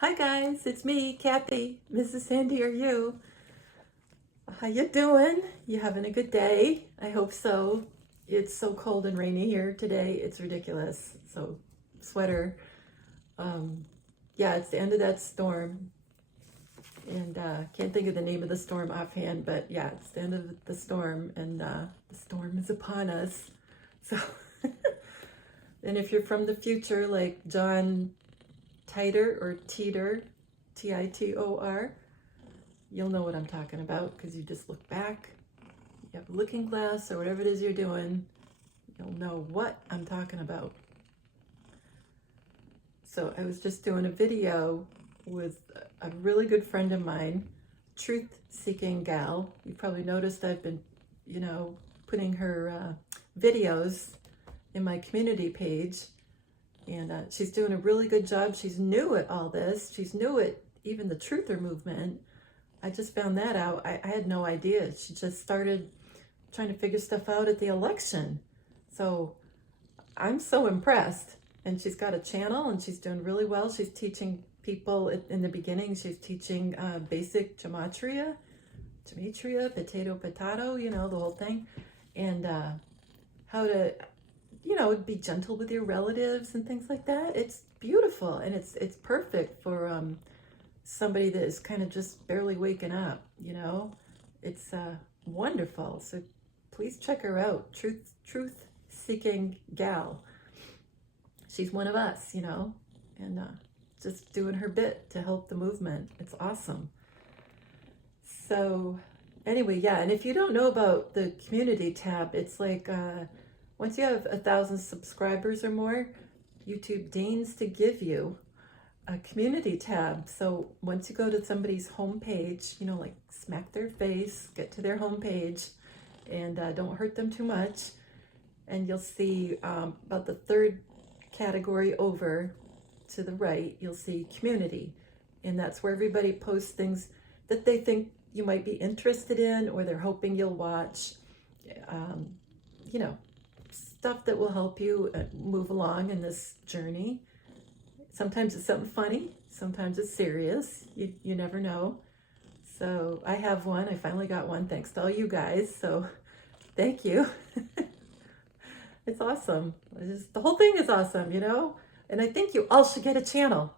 Hi guys, it's me, Kathy, Mrs. HandyRU. How you doing? You having a good day? I hope so. It's so cold and rainy here today. It's ridiculous. So sweater. Yeah, it's the end of that storm. And can't think of the name of the storm offhand, but yeah, it's the end of the storm, and the storm is upon us. So, and if you're from the future, like John Titor or Teeter, Titor, you'll know what I'm talking about because you just look back. You have a looking glass or whatever it is you're doing. You'll know what I'm talking about. So I was just doing a video with a really good friend of mine, truth-seeking gal. You probably noticed I've been, putting her videos in my community page. And she's doing a really good job. She's new at all this. She's new at even the truther movement. I just found that out. I had no idea. She just started trying to figure stuff out at the election. So I'm so impressed. And she's got a channel and she's doing really well. She's teaching people in the beginning. She's teaching basic gematria, potato, the whole thing. And how to be gentle with your relatives and things like that. It's beautiful, and it's perfect for somebody that is kind of just barely waking up. It's wonderful. So please check her out. Truth-seeking gal. She's one of us, and just doing her bit to help the movement. It's awesome. So anyway, yeah, and if you don't know about the community tab, it's like once you have 1,000 subscribers or more, YouTube deigns to give you a community tab. So once you go to somebody's homepage, like smack their face, get to their homepage, and don't hurt them too much, and you'll see about the third category over to the right, you'll see community. And that's where everybody posts things that they think you might be interested in, or they're hoping you'll watch. Stuff that will help you move along in this journey. Sometimes it's something funny, sometimes it's serious. You never know. So I have one. I finally got one thanks to all you guys. So thank you. It's awesome. The whole thing is awesome, And I think you all should get a channel,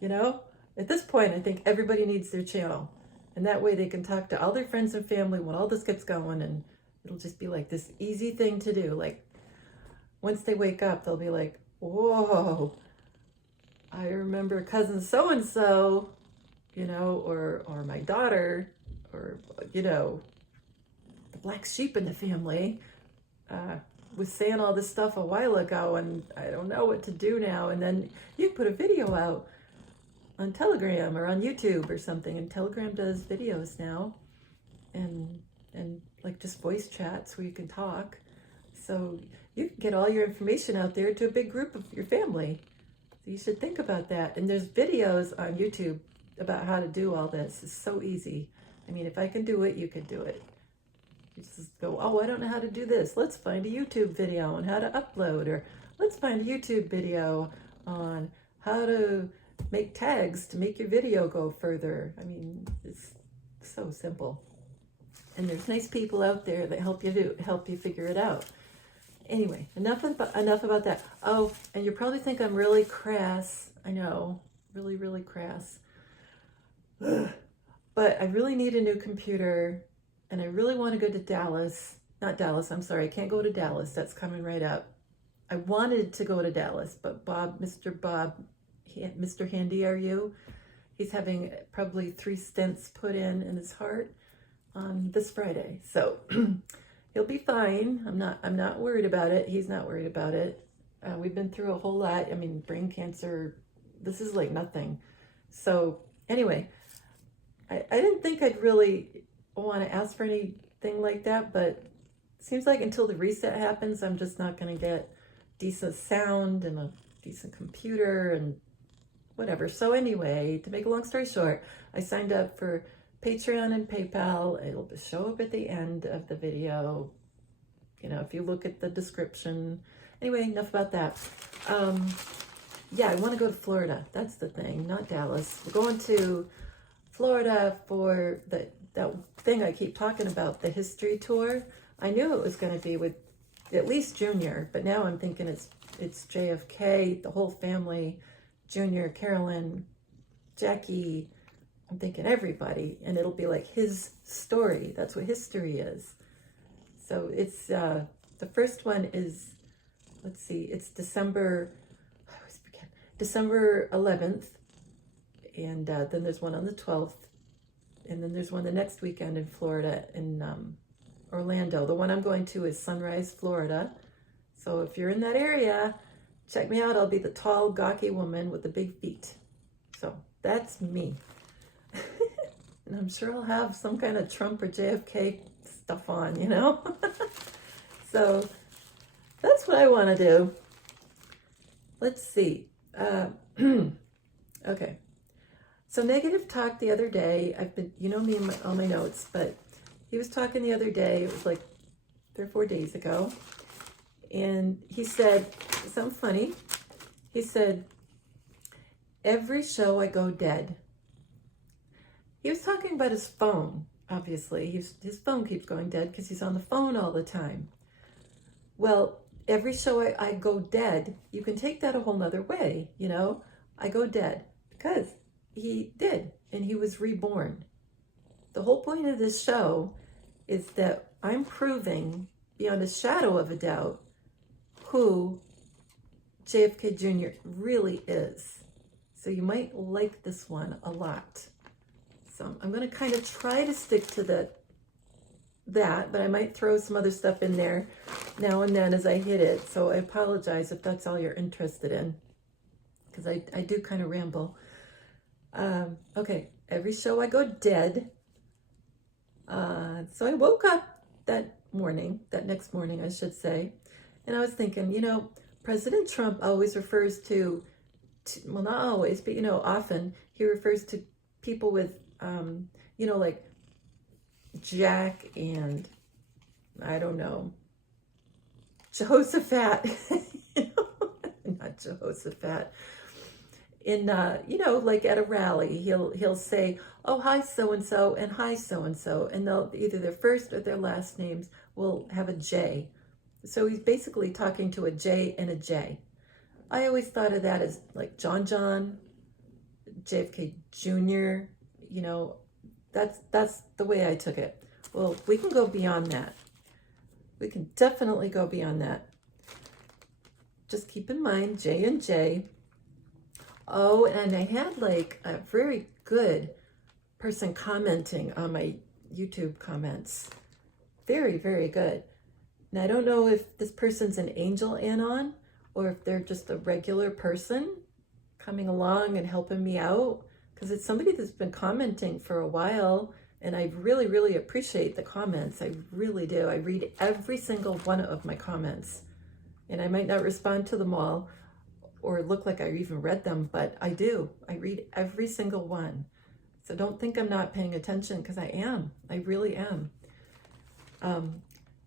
At this point, I think everybody needs their channel. And that way they can talk to all their friends and family when all this gets going, and it'll just be like this easy thing to do. Like, once they wake up, they'll be like, whoa, I remember cousin so-and-so, or my daughter, or, the black sheep in the family was saying all this stuff a while ago, and I don't know what to do now. And then you put a video out on Telegram or on YouTube or something, and Telegram does videos now, and like just voice chats where you can talk. So you can get all your information out there to a big group of your family. So you should think about that. And there's videos on YouTube about how to do all this. It's so easy. I mean, if I can do it, you can do it. You just go, oh, I don't know how to do this. Let's find a YouTube video on how to upload, or let's find a YouTube video on how to make tags to make your video go further. I mean, it's so simple. And there's nice people out there that help you figure it out. Anyway, enough about that. Oh, and you probably think I'm really crass. I know, really, really crass. Ugh. But I really need a new computer, and I really want to go to Dallas. Not Dallas, I'm sorry, I can't go to Dallas. That's coming right up. I wanted to go to Dallas, but Mr. HandyRU, he's having probably 3 stents put in his heart on this Friday. So he'll be fine. I'm not worried about it. He's not worried about it. We've been through a whole lot. I mean, brain cancer, this is like nothing. So anyway, I didn't think I'd really want to ask for anything like that, but it seems like until the reset happens, I'm just not going to get decent sound and a decent computer and whatever. So anyway, to make a long story short, I signed up for Patreon and PayPal. It'll show up at the end of the video, if you look at the description. Anyway, enough about that. Yeah, I want to go to Florida. That's the thing, not Dallas. We're going to Florida for that thing I keep talking about, the history tour. I knew it was going to be with at least Junior, but now I'm thinking it's JFK, the whole family, Junior, Carolyn, Jackie. I'm thinking everybody, and it'll be like his story. That's what history is. So it's the first one is, let's see, it's December 11th, and then there's one on the 12th, and then there's one the next weekend in Florida, in Orlando. The one I'm going to is Sunrise, Florida. So if you're in that area, check me out. I'll be the tall, gawky woman with the big feet. So that's me. And I'm sure I'll have some kind of Trump or JFK stuff on, you know? So that's what I want to do. Let's see. Okay. So Negative talked the other day. I've been, you know me and all my notes, but he was talking the other day. It was like 3 or 4 days ago. And he said something funny. He said, every show I go dead. He was talking about his phone, obviously. His phone keeps going dead because he's on the phone all the time. Well, every show I go dead, you can take that a whole nother way, you know? I go dead because he did, and he was reborn. The whole point of this show is that I'm proving beyond a shadow of a doubt who JFK Jr. really is. So you might like this one a lot. So I'm going to kind of try to stick to that, but I might throw some other stuff in there now and then as I hit it. So I apologize if that's all you're interested in, because I do kind of ramble. Okay, every show I go dead. So I woke up that next morning, I should say, and I was thinking, you know, President Trump always refers to well, not always, but, you know, often he refers to people with, you know, like Jack and, I don't know, Jehoshaphat, you know, not Jehoshaphat. In, you know, like at a rally, he'll say, oh, hi, so-and-so, and hi, so-and-so, and they'll either their first or their last names will have a J. So he's basically talking to a J and a J. I always thought of that as like John, JFK Jr., you know, that's the way I took it. Well, we can go beyond that. We can definitely go beyond that. Just keep in mind J and J. Oh, and I had like a very good person commenting on my YouTube comments. Very, very good. And I don't know if this person's an angel anon or if they're just a regular person coming along and helping me out, because it's somebody that's been commenting for a while, and I really, really appreciate the comments. I really do. I read every single one of my comments, and I might not respond to them all or look like I even read them, but I do. I read every single one. So don't think I'm not paying attention, because I am. I really am.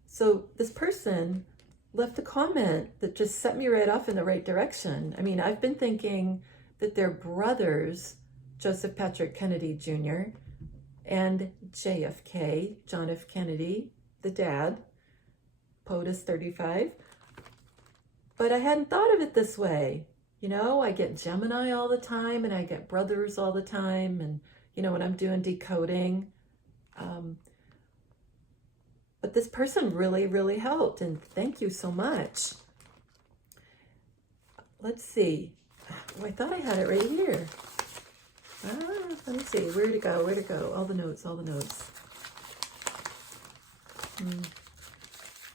So this person left a comment that just set me right off in the right direction. I mean, I've been thinking that they're brothers, Joseph Patrick Kennedy Jr. and JFK, John F. Kennedy, the dad, POTUS 35. But I hadn't thought of it this way. You know, I get Gemini all the time, and I get brothers all the time, and, you know, when I'm doing decoding. But this person really, really helped, and thank you so much. Let's see. Oh, I thought I had it right here. Let me see. Where to go? All the notes.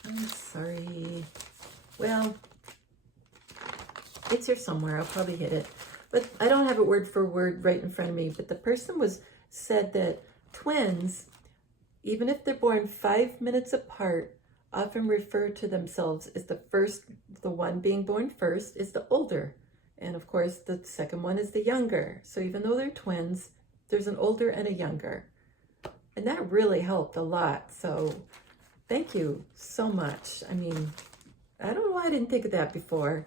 I'm sorry. Well, it's here somewhere. I'll probably hit it. But I don't have it word for word right in front of me. But the person said that twins, even if they're born 5 minutes apart, often refer to themselves as the one being born first is the older. And of course, the second one is the younger. So even though they're twins, there's an older and a younger. And that really helped a lot. So thank you so much. I mean, I don't know why I didn't think of that before.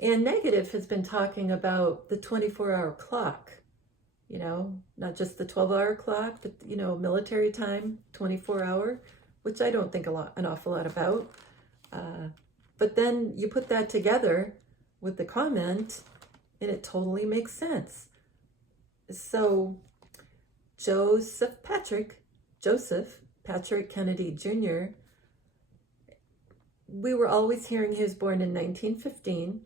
And negative has been talking about the 24-hour clock, you know, not just the 12-hour clock, but, you know, military time, 24-hour, which I don't think an awful lot about. But then you put that together with the comment, and it totally makes sense. So Joseph Patrick Kennedy Jr., we were always hearing he was born in 1915.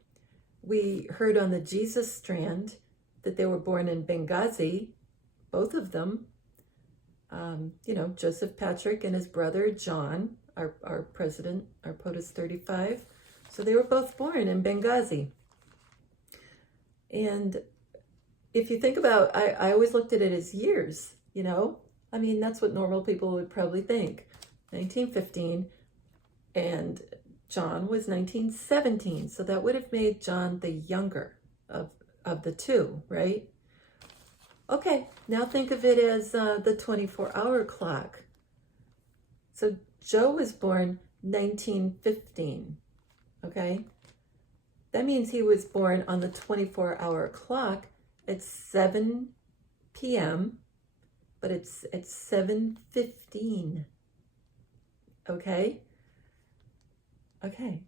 We heard on the Jesus strand that they were born in Benghazi, both of them. You know, Joseph Patrick and his brother John, our president, our POTUS 35. So they were both born in Benghazi. And if you think about, I always looked at it as years, you know? I mean, that's what normal people would probably think. 1915, and John was 1917. So that would have made John the younger of the two, right? Okay, now think of it as the 24-hour clock. So Joe was born 1915, okay? That means he was born on the 24-hour clock at 7 p.m., but it's at 7:15, okay? Okay,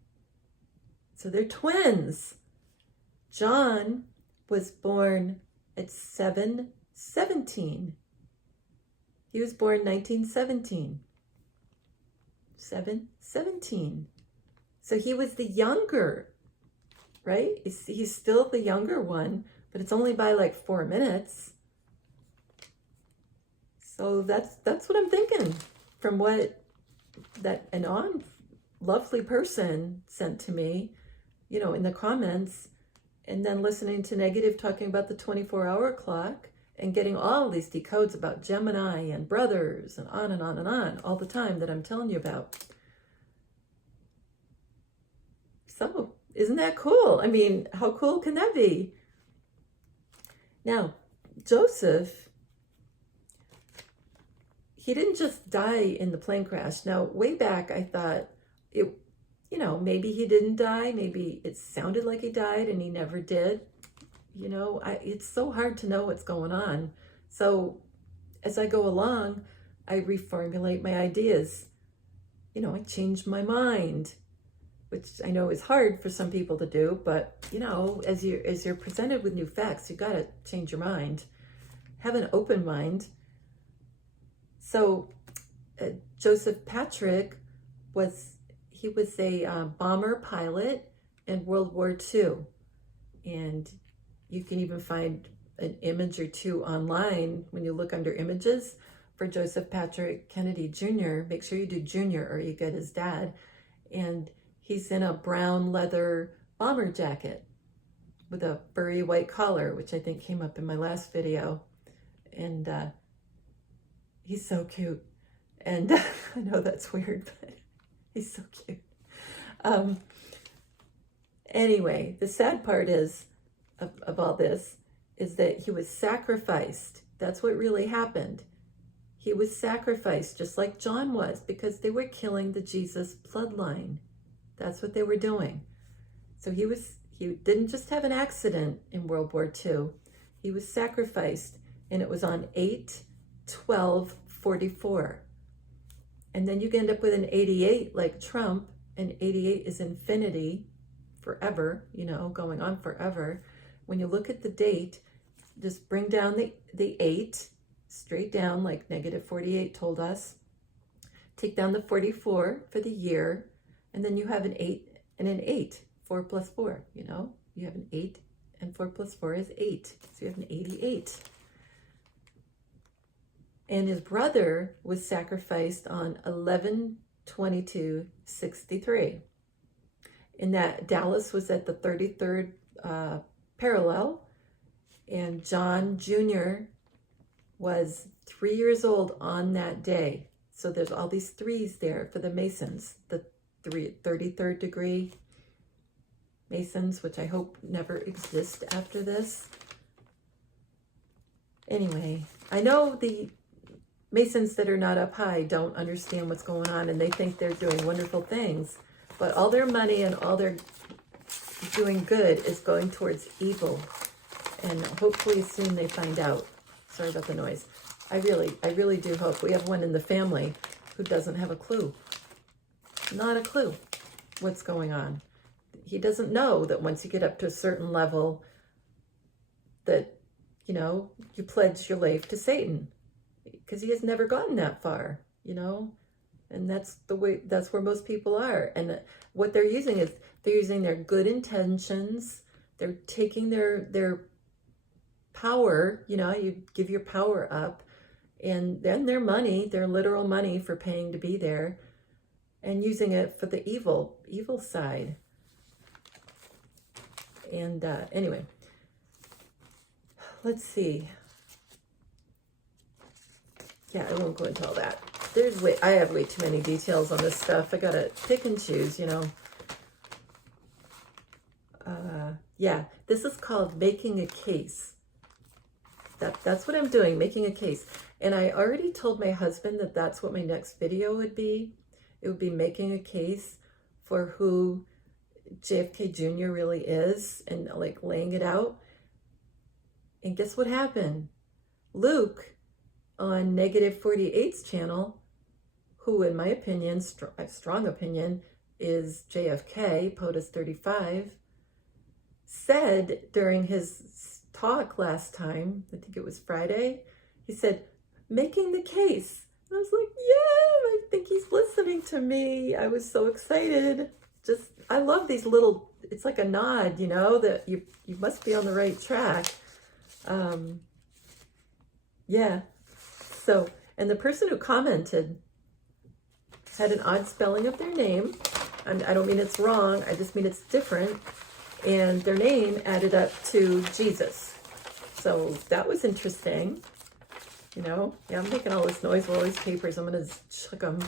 so they're twins. John was born at 7:17. He was born 1917. 7:17. So he was the younger, right? He's still the younger one, but it's only by like 4 minutes. So that's what I'm thinking from what that lovely person sent to me, you know, in the comments, and then listening to negative talking about the 24-hour clock and getting all these decodes about Gemini and brothers and on and on and on all the time that I'm telling you about. So isn't that cool? I mean, how cool can that be? Now, Joseph, he didn't just die in the plane crash. Now, way back, I thought you know, maybe he didn't die. Maybe it sounded like he died and he never did. You know, it's so hard to know what's going on. So as I go along, I reformulate my ideas. You know, I change my mind, which I know is hard for some people to do, but you know, as you're presented with new facts, you got to change your mind. Have an open mind. So Joseph Patrick was a bomber pilot in World War II. And you can even find an image or two online when you look under images for Joseph Patrick Kennedy Jr. Make sure you do Jr. or you get his dad. And he's in a brown leather bomber jacket with a furry white collar, which I think came up in my last video. And he's so cute. And I know that's weird, but he's so cute. Anyway, the sad part is of all this is that he was sacrificed. That's what really happened. He was sacrificed just like John was, because they were killing the Jesus bloodline. That's what they were doing. So he didn't just have an accident in World War II. He was sacrificed, and it was on 8/12/44. And then you end up with an 88 like Trump, and 88 is infinity, forever, you know, going on forever. When you look at the date, just bring down the 8, straight down like -48 told us. Take down the 44 for the year, and then you have an 8 and an 8, 4 plus 4, you know? You have an 8, and 4 plus 4 is 8. So you have an 88. And his brother was sacrificed on 11/22/63. In that, Dallas was at the 33rd parallel, and John Jr. was 3 years old on that day. So there's all these threes there for the Masons, the 33rd degree Masons, which I hope never exist after this. Anyway, I know the Masons that are not up high don't understand what's going on, and they think they're doing wonderful things, but all their money and all their doing good is going towards evil. And hopefully soon they find out. Sorry about the noise. I really do hope. We have one in the family who doesn't have a clue. Not a clue what's going on. He doesn't know that once you get up to a certain level that, you know, you pledge your life to Satan, because he has never gotten that far, you know, and that's where most people are. And what they're using is they're using their good intentions. They're taking their power, you know, you give your power up, and then their money, their literal money for paying to be there, and using it for the evil side. And anyway, let's see. Yeah, I won't go into all that. I have way too many details on this stuff. I gotta pick and choose, you know. Yeah, this is called making a case. That's what I'm doing, making a case. And I already told my husband that that's what my next video would be. It would be making a case for who JFK Jr. really is, and like laying it out. And guess what happened? Luke on Negative 48's channel, who in my opinion, strong opinion, is JFK, POTUS 35, said during his talk last time, I think it was Friday, he said, making the case. I was like, yeah, I think he's listening to me. I was so excited. I love these little, it's like a nod, you know, that you must be on the right track. Yeah. So, and the person who commented had an odd spelling of their name. I don't mean it's wrong. I just mean it's different. And their name added up to Jesus. So that was interesting. You know, yeah, I'm making all this noise with all these papers. I'm going to chuck them.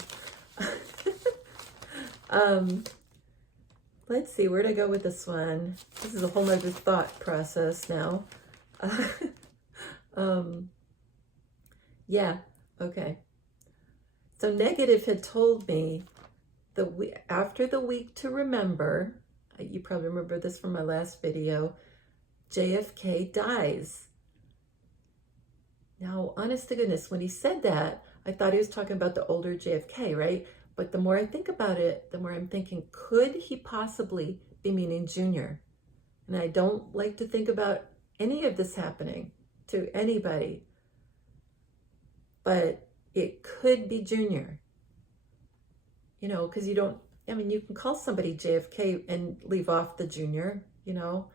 Let's see, where'd I go with this one? This is a whole nother thought process now. Yeah, okay. So Negative had told me after the week to remember, you probably remember this from my last video, JFK dies. Now, honest to goodness, when he said that, I thought he was talking about the older JFK, right? But the more I think about it, the more I'm thinking, could he possibly be meaning Junior? And I don't like to think about any of this happening to anybody, but it could be Junior. You know, because you can call somebody JFK and leave off the Junior, you know.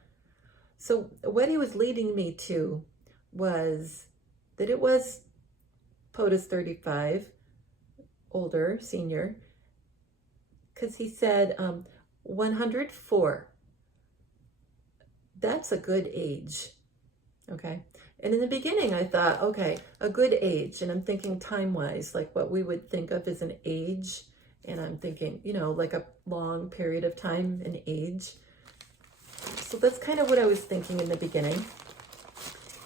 So what he was leading me to was that it was POTUS 35, older, senior, because he said 104. That's a good age, okay? And in the beginning, I thought, okay, a good age, and I'm thinking time-wise, like what we would think of as an age, and I'm thinking, you know, like a long period of time, an age. So that's kind of what I was thinking in the beginning.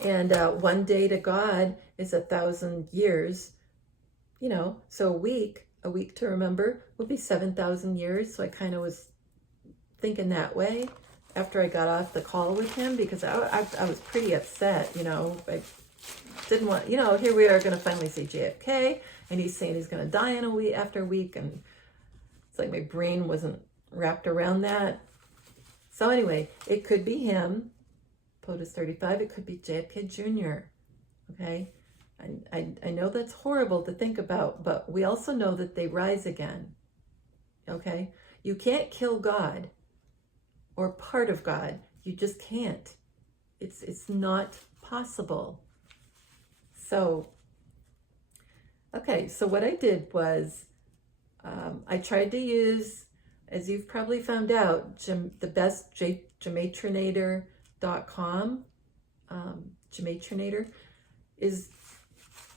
And one day to God is 1,000 years, you know, so a week to remember would be 7,000 years. So I kind of was thinking that way after I got off the call with him, because I was pretty upset, you know. I didn't want, you know, here we are going to finally see JFK, and he's saying he's going to die in a week after a week, and it's like my brain wasn't wrapped around that. So anyway, it could be him, POTUS 35, it could be JFK Jr., okay? I know that's horrible to think about, but we also know that they rise again, okay? You can't kill God or part of God. You just can't. It's not possible. So, okay, so what I did was I tried to use, as you've probably found out, the best Gematrinator.com. Gematrinator is,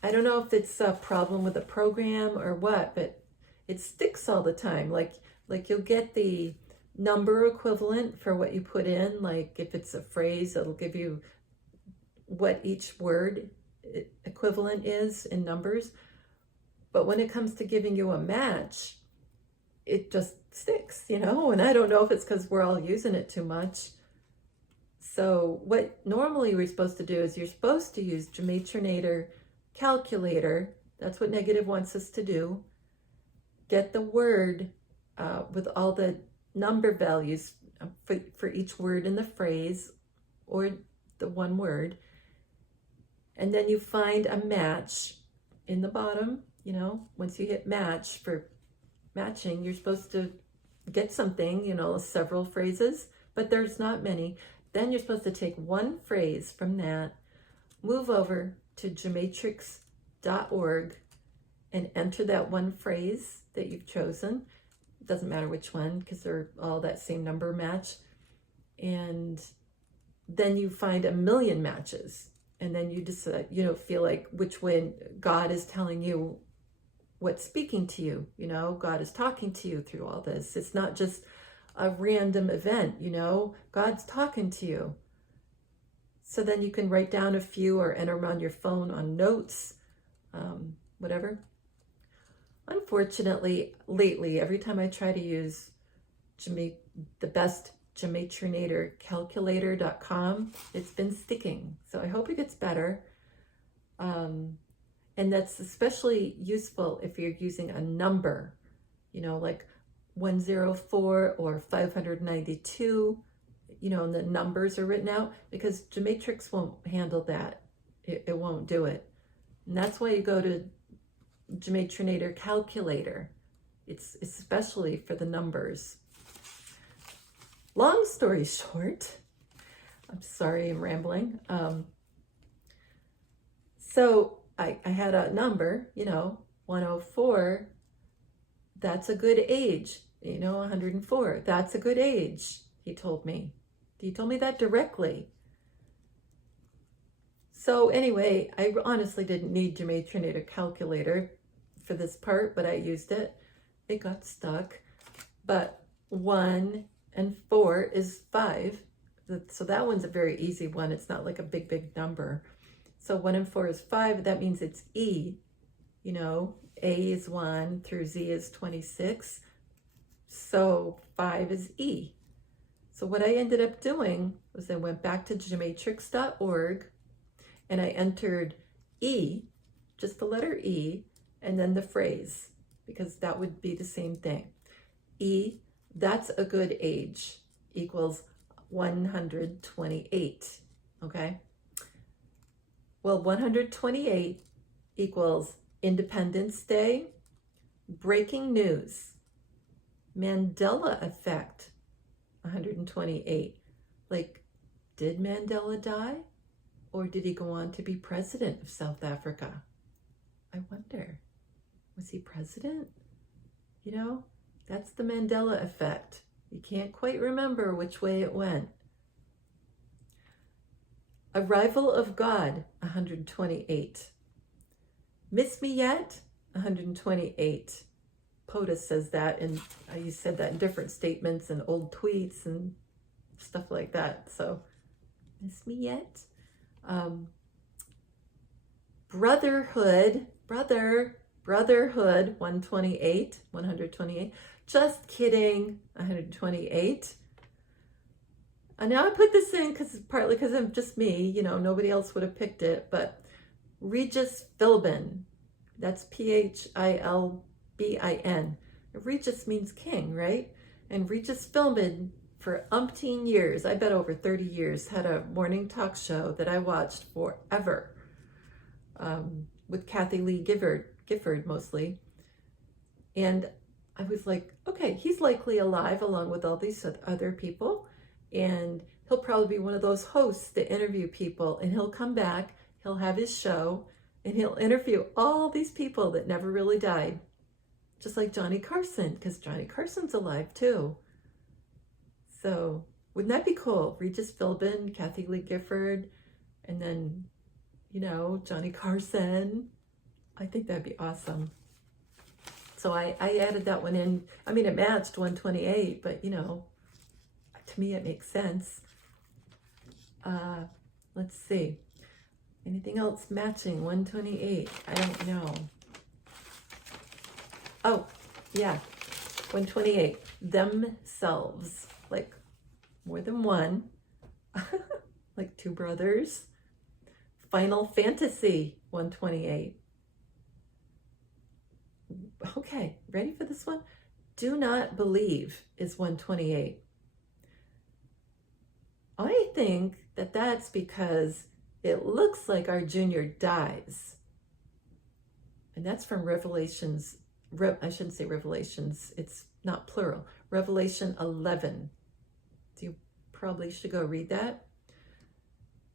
I don't know if it's a problem with the program or what, but it sticks all the time. Like you'll get the number equivalent for what you put in. Like if it's a phrase, it'll give you what each word equivalent is in numbers. But when it comes to giving you a match, it just sticks, you know, and I don't know if it's because we're all using it too much. So what normally we're supposed to do is you're supposed to use Gematria calculator. That's what negative wants us to do. Get the word with all the number values for each word in the phrase or the one word. And then you find a match in the bottom, you know, once you hit match for matching, you're supposed to get something, you know, several phrases, but there's not many. Then you're supposed to take one phrase from that, move over to gematrix.org and enter that one phrase that you've chosen. It doesn't matter which one because they're all that same number match. And then you find a million matches. And then you decide, you know, feel like which one God is telling you what's speaking to you. You know, God is talking to you through all this. It's not just a random event, you know, God's talking to you. So then you can write down a few or enter them on your phone on notes, whatever. Unfortunately, lately, every time I try to use the best gematrinatorcalculator.com, it's been sticking. So I hope it gets better. And that's especially useful if you're using a number, you know, like 104 or 592, you know, and the numbers are written out, because Gematrix won't handle that. It won't do it. And that's why you go to Gematrinator calculator. It's especially for the numbers. Long story short, I'm sorry I'm rambling. So I had a number, you know, 104, that's a good age. You know, 104, that's a good age, he told me. He told me that directly. So anyway, I honestly didn't need Gematrinator calculator for this part, but I used it. It got stuck. But 1 and 4 is 5. So that one's a very easy one. It's not like a big number. So 1 and 4 is 5. That means it's E. You know, A is 1 through Z is 26. So 5 is E. So what I ended up doing was I went back to gematrix.org and I entered E, just the letter E, and then the phrase, because that would be the same thing. E, that's a good age, equals 128, okay? Well, 128 equals Independence Day, breaking news, Mandela effect, 128. Like, did Mandela die? Or did he go on to be president of South Africa? I wonder, was he president? You know, that's the Mandela effect. You can't quite remember which way it went. Arrival of God, 128. Miss me yet? 128. POTUS says that, and he said that in different statements and old tweets and stuff like that. So, miss me yet? Brotherhood, brotherhood, 128. Just kidding, 128. And now I put this in partly because I'm just me, you know, nobody else would have picked it, but Regis Philbin, that's Philbin. Regis means king, right? And Regis Philbin, for umpteen years, I bet over 30 years, had a morning talk show that I watched forever with Kathy Lee Gifford mostly. And I was like, okay, he's likely alive along with all these other people. And he'll probably be one of those hosts that interview people, and he'll come back, he'll have his show, and he'll interview all these people that never really died. Just like Johnny Carson, because Johnny Carson's alive too. So wouldn't that be cool? Regis Philbin, Kathy Lee Gifford, and then, you know, Johnny Carson. I think that'd be awesome. So I added that one in. I mean, it matched 128, but, you know, to me it makes sense. Let's see. Anything else matching 128? I don't know. Oh, yeah. 128. Themselves. Like more than one. Like two brothers. Final Fantasy. 128. Okay, ready for this one? Do not believe is 128. I think that that's because it looks like our junior dies. And that's from Revelations, I shouldn't say Revelations, it's not plural, Revelation 11. So you probably should go read that.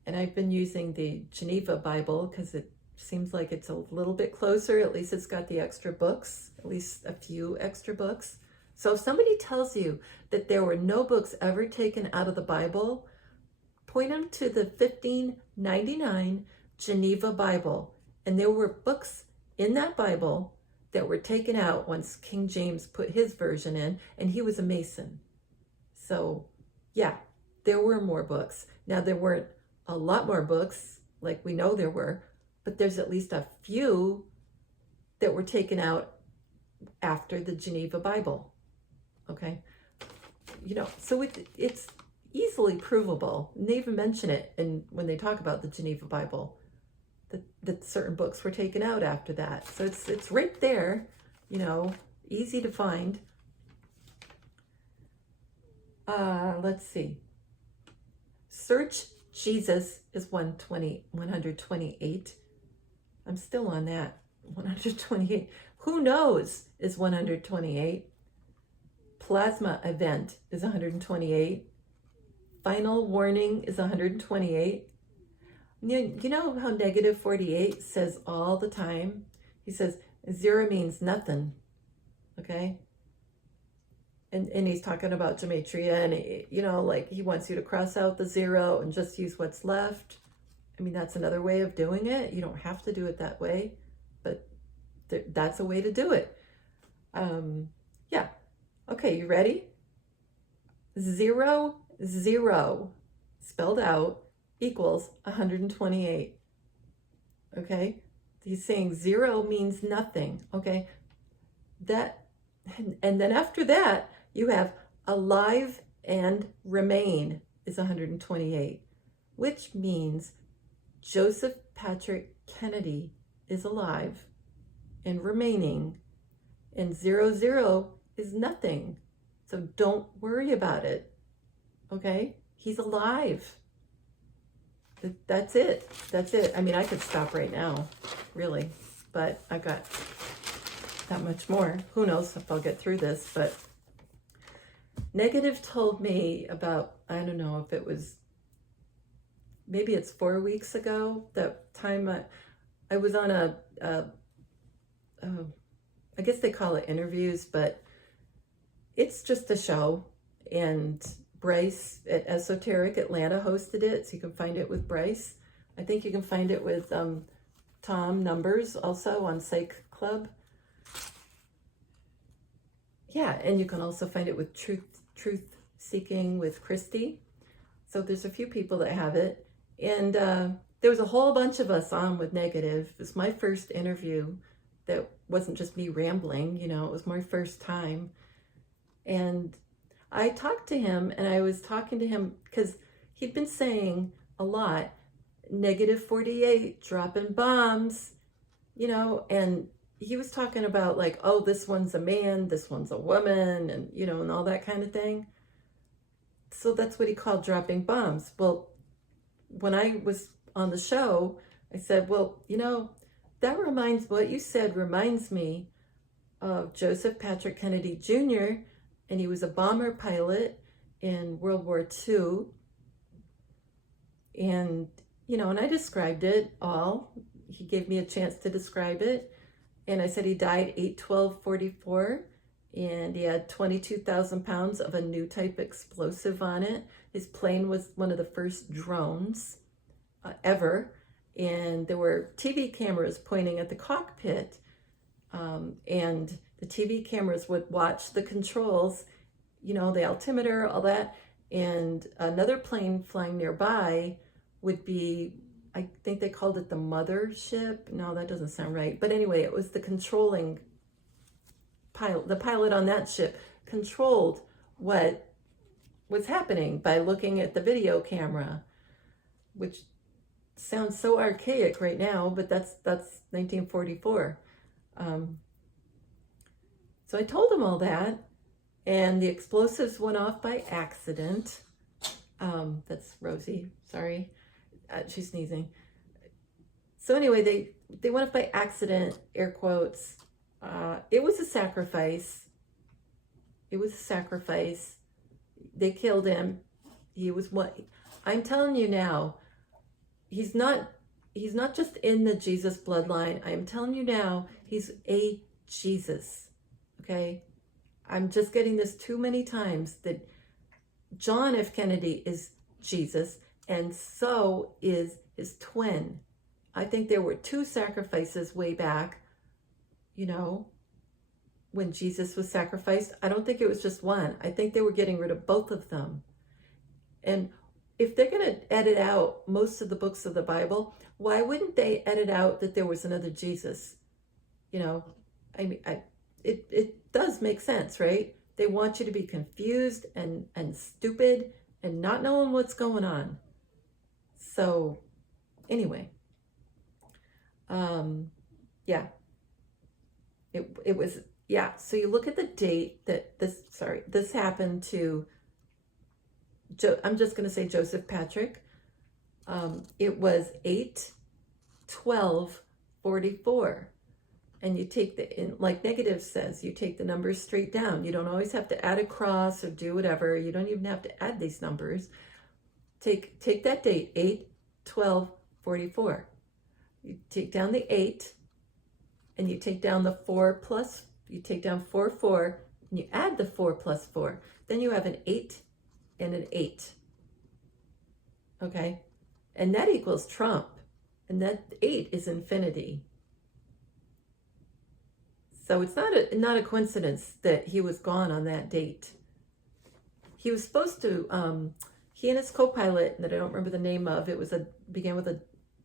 And I've been using the Geneva Bible because it seems like it's a little bit closer. At least it's got the extra books, at least a few extra books. So if somebody tells you that there were no books ever taken out of the Bible, point them to the 1599 Geneva Bible. And there were books in that Bible that were taken out once King James put his version in, and he was a Mason. So yeah, there were more books. Now there weren't a lot more books like we know there were, but there's at least a few that were taken out after the Geneva Bible. Okay, you know, so it's easily provable. And they even mention it when they talk about the Geneva Bible, that certain books were taken out after that. So it's right there, you know, easy to find. Let's see. Search Jesus is 128. I'm still on that. 128. Who knows is 128. Plasma event is 128. Final warning is 128. You know how negative 48 says all the time? He says 0 means nothing. Okay? And he's talking about Gematria, and you know, like he wants you to cross out the 0 and just use what's left. I mean, that's another way of doing it. You don't have to do it that way, but that's a way to do it. Yeah. Okay, you ready? 0, 0 spelled out equals 128. Okay? He's saying 0 means nothing. Okay? And then after that, you have alive and remain is 128, which means Joseph Patrick Kennedy is alive and remaining, and 00 is nothing. So don't worry about it. Okay? He's alive. That's it. That's it. I mean, I could stop right now, really, but I've got that much more. Who knows if I'll get through this, but Negative told me about, I don't know if it was, maybe it's 4 weeks ago, that time I was on I guess they call it interviews, but it's just a show, and Bryce at Esoteric Atlanta hosted it, so you can find it with Bryce. I think you can find it with Tom Numbers also on Psych Club. Yeah, and you can also find it with Truth Seeking with Christy. So there's a few people that have it. And there was a whole bunch of us on with Negative. It was my first interview that wasn't just me rambling, you know, it was my first time. And I talked to him, and I was talking to him because he'd been saying a lot, negative 48, dropping bombs, you know, and he was talking about like, oh, this one's a man, this one's a woman, and, you know, and all that kind of thing. So that's what he called dropping bombs. Well, when I was on the show, I said, well, you know, what you said reminds me of Joseph Patrick Kennedy Jr., and he was a bomber pilot in World War II. And, you know, and I described it all. He gave me a chance to describe it. And I said he died 8/12/44, and he had 22,000 pounds of a new type explosive on it. His plane was one of the first drones ever. And there were TV cameras pointing at the cockpit. And the TV cameras would watch the controls, you know, the altimeter, all that. And another plane flying nearby would be, I think they called it the mothership. No, that doesn't sound right. But anyway, it was the controlling the pilot on that ship controlled what was happening by looking at the video camera, which sounds so archaic right now, but that's 1944. So I told him all that, and the explosives went off by accident. That's Rosie, sorry, she's sneezing. So anyway, they went off by accident, air quotes. It was a sacrifice. It was a sacrifice. They killed him. He was what I'm telling you now. He's not just in the Jesus bloodline. I am telling you now, he's a Jesus. Okay? I'm just getting this too many times that John F. Kennedy is Jesus, and so is his twin. I think there were two sacrifices way back, you know, when Jesus was sacrificed. I don't think it was just one. I think they were getting rid of both of them. And if they're going to edit out most of the books of the Bible, why wouldn't they edit out that there was another Jesus? You know, I mean, it does make sense, right? They want you to be confused and stupid and not knowing what's going on. So anyway, yeah, it was, yeah. So you look at the date that this happened to, I'm just going to say Joseph Patrick. It was 8/12/44. And you take like Negative says, you take the numbers straight down. You don't always have to add a cross or do whatever. You don't even have to add these numbers. Take that date, 8/12/44. You take down the 8, and you take down the 4 plus, you take down 4, 4, and you add the 4 plus 4. Then you have an 8 and an 8. Okay? And that equals Trump. And that 8 is infinity. So it's not a coincidence that he was gone on that date. He was supposed to, he and his co-pilot, that I don't remember the name of, began with a,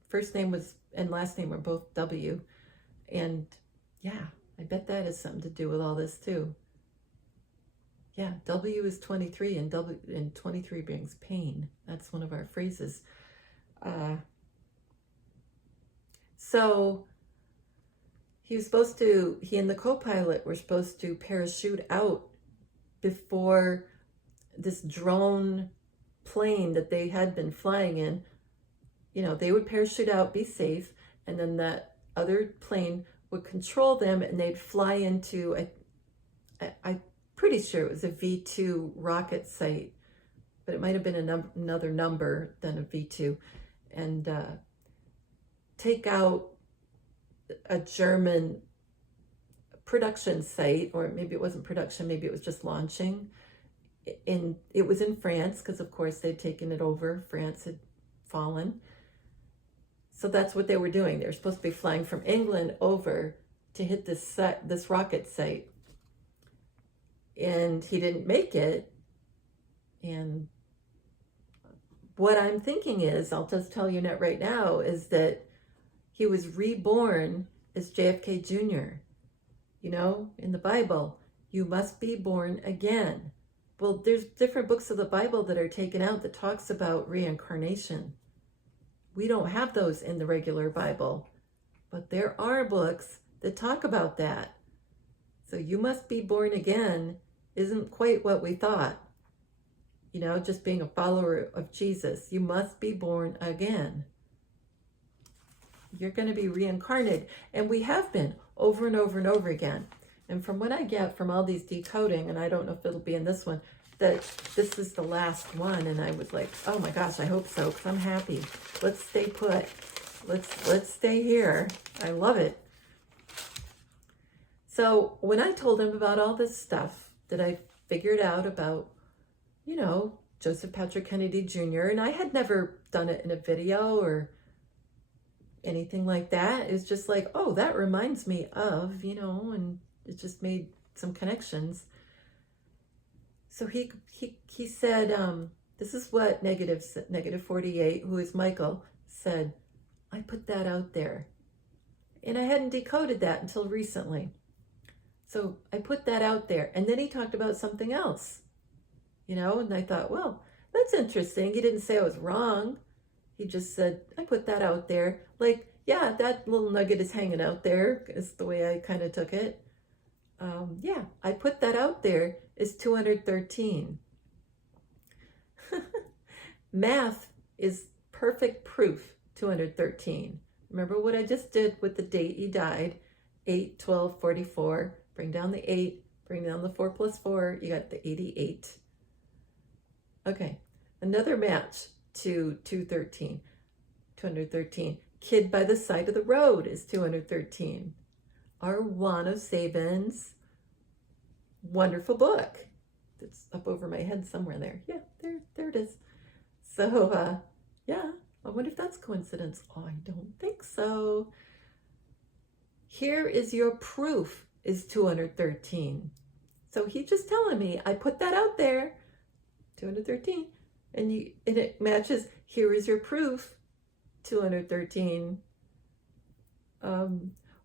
first name was, and last name were both W. And yeah, I bet that has something to do with all this too. Yeah, W is 23, and 23 brings pain. That's one of our phrases. So he and the co-pilot were supposed to parachute out before this drone plane that they had been flying in. You know, they would parachute out, be safe, and then that other plane would control them, and they'd fly into, I'm pretty sure it was a V2 rocket site, but it might have been another number than a V2, and take out a German production site, or maybe it wasn't production, maybe it was just launching. It was in France, because of course they'd taken it over. France had fallen. So that's what they were doing. They were supposed to be flying from England over to hit this rocket site. And he didn't make it. And what I'm thinking is, I'll just tell you right now, is that he was reborn as JFK Jr. You know, in the Bible, you must be born again. Well, there's different books of the Bible that are taken out that talks about reincarnation. We don't have those in the regular Bible, but there are books that talk about that. So you must be born again isn't quite what we thought. You know, just being a follower of Jesus. You must be born again. You're going to be reincarnated. And we have been over and over and over again. And from what I get from all these decoding, and I don't know if it'll be in this one, that this is the last one. And I was like, oh my gosh, I hope so, because I'm happy. Let's stay put. Let's stay here. I love it. So when I told him about all this stuff that I figured out about, you know, Joseph Patrick Kennedy Jr., and I had never done it in a video or anything like that. It's just like, oh, that reminds me of, you know, and it just made some connections. So he said, this is what negative 48, who is Michael, said. I put that out there. And I hadn't decoded that until recently. So I put that out there. And then he talked about something else, and I thought, well, that's interesting. He didn't say I was wrong. He just said, I put that out there. Like, yeah, that little nugget is hanging out there, is the way I kind of took it. Yeah, I put that out there is 213. Math is perfect proof, 213. Remember what I just did with the date he died, 8, 12, 44. Bring down the 8, bring down the 4 plus 4, you got the 88. Okay, another match to 213. 213. Kid by the Side of the Road is 213. Our Juan of Saban's wonderful book. It's up over my head somewhere there. Yeah, there it is. So, yeah, I wonder if that's coincidence. Oh, I don't think so. Here is your proof is 213. So he's just telling me, I put that out there, 213, and it matches. Here is your proof, 213.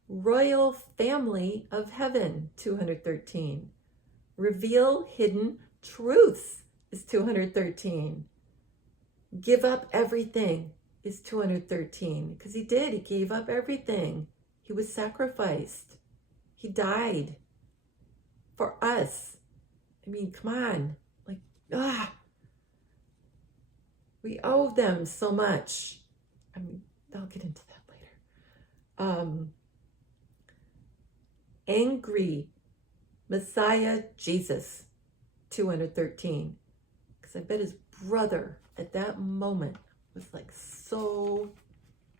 Royal Family of Heaven, 213. Reveal Hidden Truths is 213. Give up everything is 213. Because he did. He gave up everything. He was sacrificed. He died for us. I mean, come on. Like, we owe them so much. I mean, I'll get into that later. Angry Messiah Jesus, 213. Because I bet his brother at that moment was like so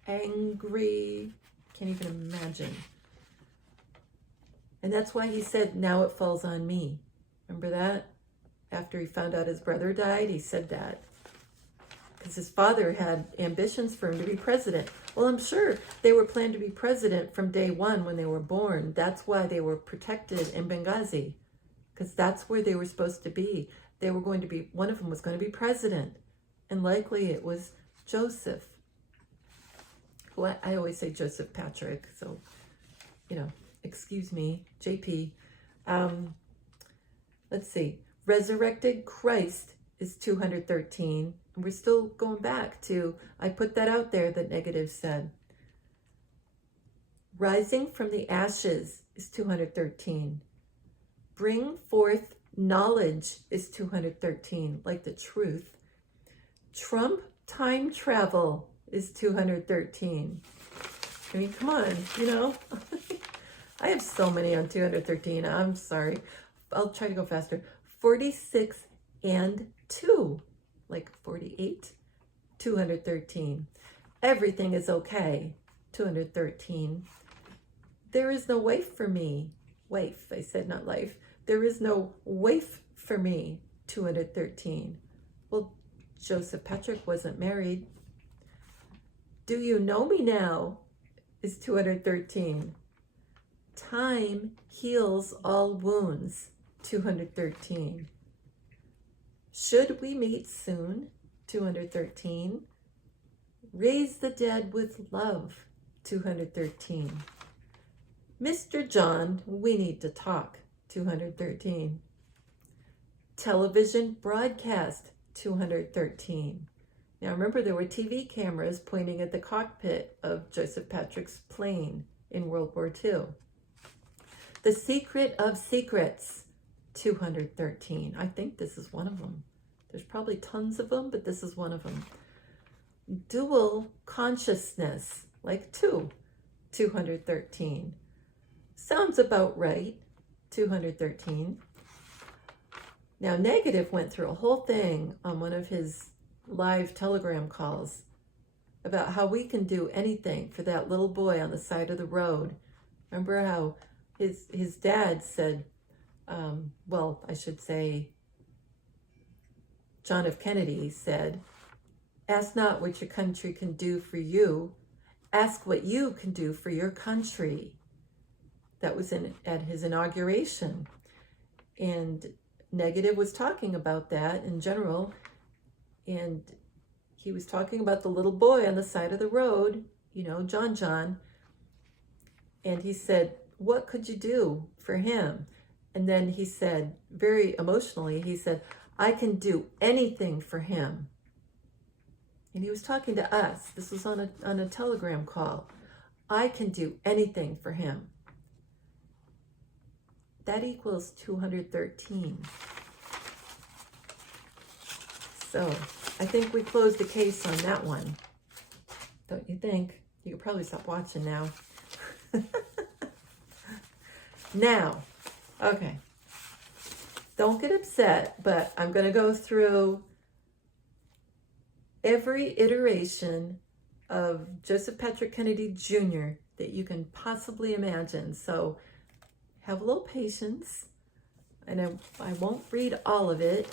angry. Can't even imagine. And that's why he said, now it falls on me. Remember that? After he found out his brother died, he said that. Because his father had ambitions for him to be president. Well, I'm sure they were planned to be president from day one when they were born. That's why they were protected in Benghazi. Because that's where they were supposed to be. They were going to be, one of them was going to be president. And likely it was Joseph. Who I always say Joseph Patrick. So, excuse me, JP. Let's see. Resurrected Christ is 213. And we're still going back to, I put that out there that negative said. Rising from the ashes is 213. Bring forth knowledge is 213, like the truth. Trump time travel is 213. I mean, come on, I have so many on 213. I'm sorry. I'll try to go faster. 46 and 2. Like 48, 213. Everything is okay, 213. There is no wife for me. Wife, I said, not life. There is no wife for me, 213. Well, Joseph Patrick wasn't married. Do you know me now is 213. Time heals all wounds, 213. Should we meet soon, 213. Raise the dead with love, 213. Mr. John, we need to talk, 213. Television broadcast, 213. Now remember, there were TV cameras pointing at the cockpit of Joseph Patrick's plane in World War II. The Secret of Secrets, 213. I think this is one of them. There's probably tons of them, but this is one of them. Dual consciousness, like 213. Sounds about right, 213. Now, Negative went through a whole thing on one of his live Telegram calls about how we can do anything for that little boy on the side of the road. Remember how his dad said, I should say, John F. Kennedy said, ask not what your country can do for you, ask what you can do for your country. That was at his inauguration. And Negative was talking about that in general. And he was talking about the little boy on the side of the road, John. And he said, what could you do for him? And then he said, very emotionally, he said, I can do anything for him. And he was talking to us. This was on a Telegram call. I can do anything for him. That equals 213. So I think we closed the case on that one. Don't you think? You could probably stop watching now. Now, okay. Don't get upset, but I'm going to go through every iteration of Joseph Patrick Kennedy Jr. that you can possibly imagine. So have a little patience, and I won't read all of it.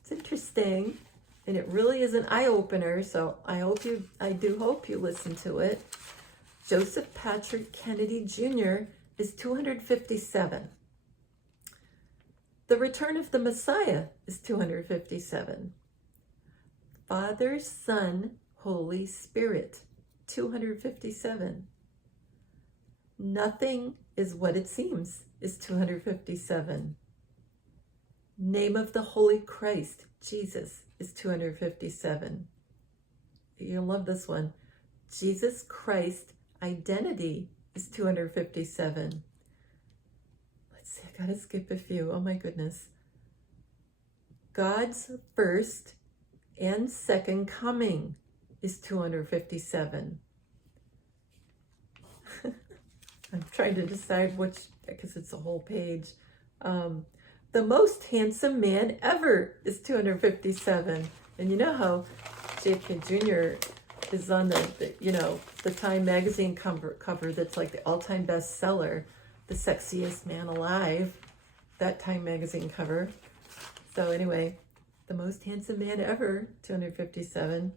It's interesting, and it really is an eye-opener, so I do hope you listen to it. Joseph Patrick Kennedy Jr. is 257. The Return of the Messiah is 257. Father, Son, Holy Spirit, 257. Nothing is what it seems is 257. Name of the Holy Christ, Jesus, is 257. You'll love this one. Jesus Christ Identity is 257. Let's see, I gotta skip a few. Oh my goodness. God's first and second coming is 257. I'm trying to decide which, because it's a whole page. The most handsome man ever is 257. And you know how JFK Jr. is on the Time magazine cover that's like the all-time bestseller, the sexiest man alive, that Time magazine cover. So anyway, the most handsome man ever, 257.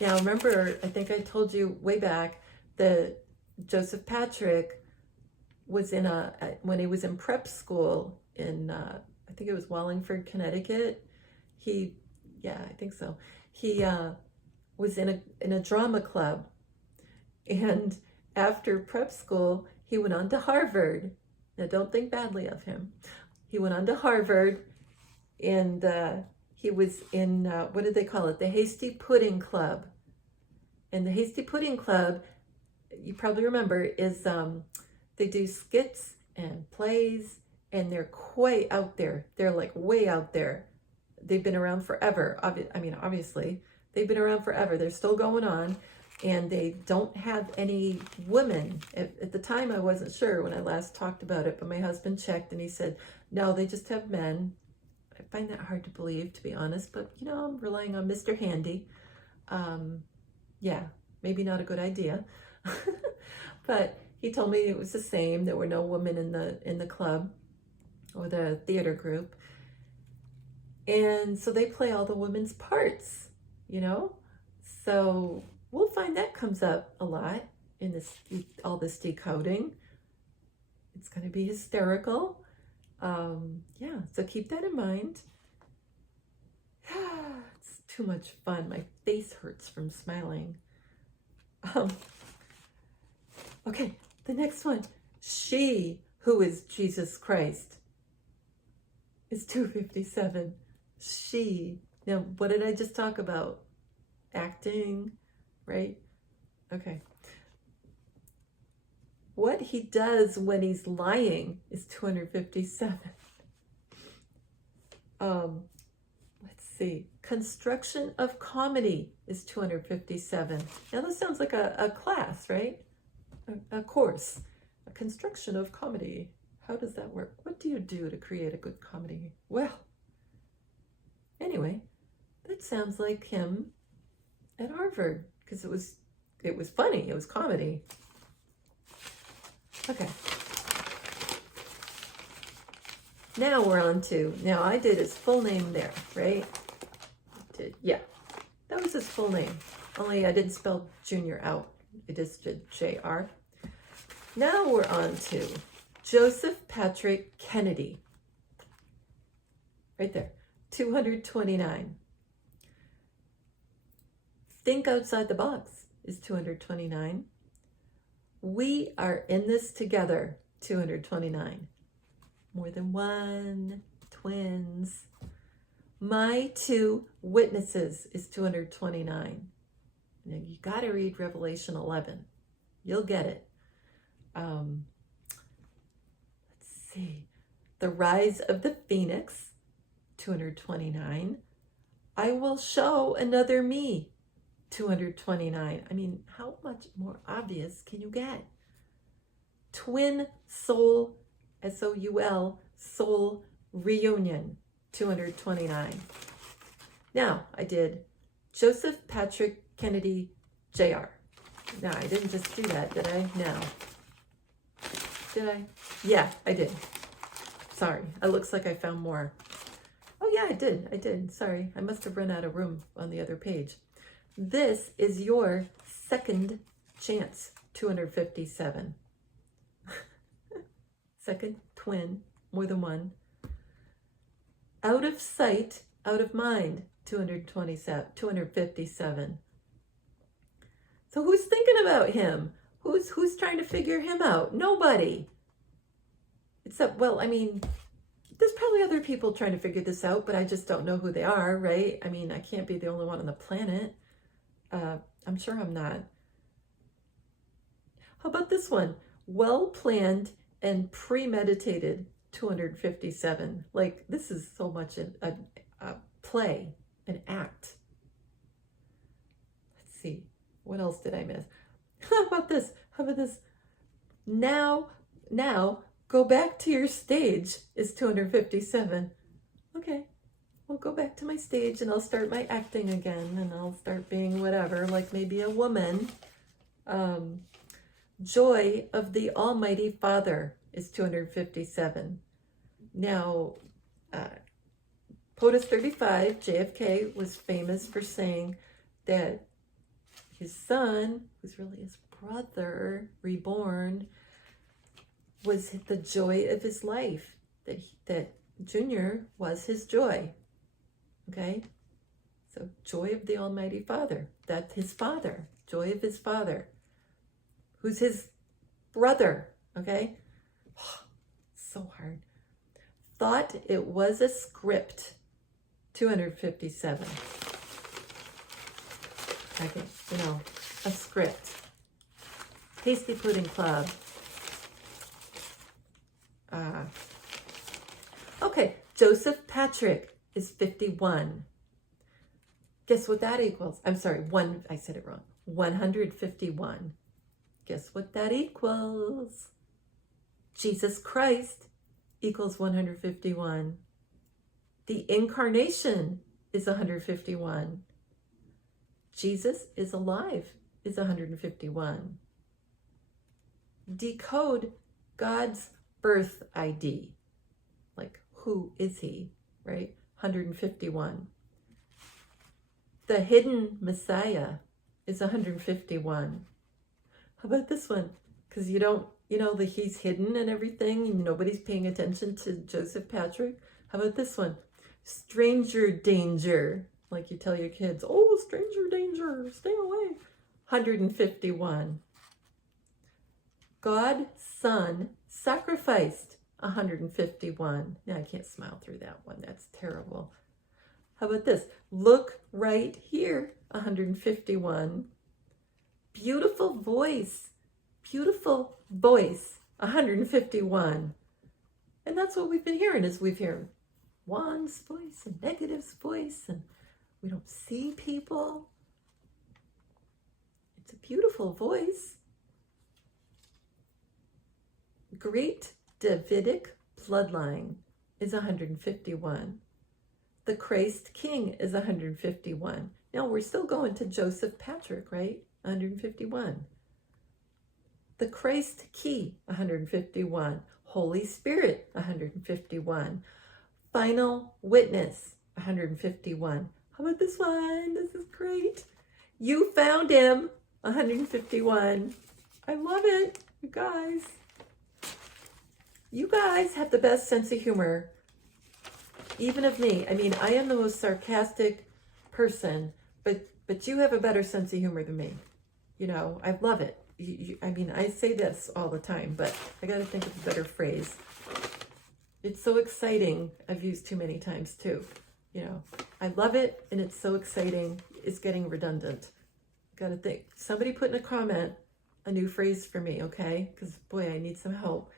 Now remember, I think I told you way back that Joseph Patrick was when he was in prep school in, I think it was Wallingford, Connecticut. I think so. He was in a drama club, and after prep school, he went on to Harvard. Now, don't think badly of him. He went on to Harvard, and he was in, what did they call it? The Hasty Pudding Club. And the Hasty Pudding Club, you probably remember, is they do skits and plays, and they're quite out there. They're like way out there. They've been around forever. Obviously, they've been around forever. They're still going on, and they don't have any women. At the time, I wasn't sure when I last talked about it, but my husband checked, and he said, no, they just have men. I find that hard to believe, to be honest, but, I'm relying on Mr. Handy. Yeah, maybe not a good idea. But he told me it was the same. There were no women in the club or the theater group. And so they play all the women's parts, So we'll find that comes up a lot in all this decoding. It's going to be hysterical. So keep that in mind. It's too much fun. My face hurts from smiling. Okay, the next one. She, who is Jesus Christ, is 257. She. Now, what did I just talk about? Acting, right? Okay. What he does when he's lying is 257. Let's see. Construction of comedy is 257. Now, this sounds like a class, right? A course. A construction of comedy. How does that work? What do you do to create a good comedy? Well, anyway, that sounds like him at Harvard, because it was funny. It was comedy. Okay. Now we're on to, now I did his full name there, right? Yeah, that was his full name. Only I didn't spell Junior out. It is JR. Now we're on to Joseph Patrick Kennedy. Right there, 229. Think outside the box. is 229. We are in this together, 229. More than one, twins. My two witnesses is 229. Now you got to read Revelation 11. You'll get it. Let's see. The rise of the phoenix, 229. I will show another me, 229. I mean, how much more obvious can you get? Twin soul, S-O-U-L, soul reunion, 229. Now, I did Joseph Patrick Kennedy Jr. No, I didn't just do that, did I? No. Did I? Yeah, I did. Sorry, it looks like I found more. Oh yeah, I did. Sorry, I must have run out of room on the other page. This is your second chance, 257. Second twin, more than one. Out of sight, out of mind, 257. So who's thinking about him? Who's trying to figure him out? Nobody. Except, well, I mean, there's probably other people trying to figure this out, but I just don't know who they are, right? I mean, I can't be the only one on the planet. I'm sure I'm not. How about this one? Well-planned and premeditated, 257. Like, this is so much a play, an act. Let's see. What else did I miss? How about this? Now, go back to your stage is 257. Okay, I'll go back to my stage and I'll start my acting again and I'll start being whatever, like maybe a woman. Joy of the Almighty Father is 257. Now, POTUS 35, JFK was famous for saying that his son, who's really his brother, reborn, was the joy of his life, that Junior was his joy. Okay? So joy of the Almighty Father. That's his father. Joy of his father. Who's his brother. Okay? So hard. Thought it was a script. 257. I think, a script. Tasty Pudding Club. Okay, Joseph Patrick is 51. Guess what that equals? I'm sorry, I said it wrong. 151. Guess what that equals? Jesus Christ equals 151. The incarnation is 151. Jesus is alive is 151. Decode God's birth ID. Like, who is he, right? 151. The hidden Messiah is 151. How about this one? Because you don't, that he's hidden and everything, and nobody's paying attention to Joseph Patrick. How about this one? Stranger danger. Like you tell your kids, oh, stranger danger, stay away. 151. God, Son, sacrificed, 151. Now I can't smile through that one. That's terrible. How about this? Look right here, 151. Beautiful voice, 151. And that's what we've been hearing, is we've heard Juan's voice and Negative's voice, and we don't see people. It's a beautiful voice. Great Davidic bloodline is 151. The Christ King is 151. Now we're still going to Joseph Patrick, right? 151. The Christ Key, 151. Holy Spirit, 151. Final Witness, 151. How about this one? This is great. You found him, 151. I love it, you guys. You guys have the best sense of humor, even of me. I mean, I am the most sarcastic person, but you have a better sense of humor than me. You know, I love it. I mean, I say this all the time, but I got to think of a better phrase. It's so exciting. I've used too many times too. You know, I love it, and it's so exciting. It's getting redundant. Got to think. Somebody put in a comment a new phrase for me, okay? Because boy, I need some help.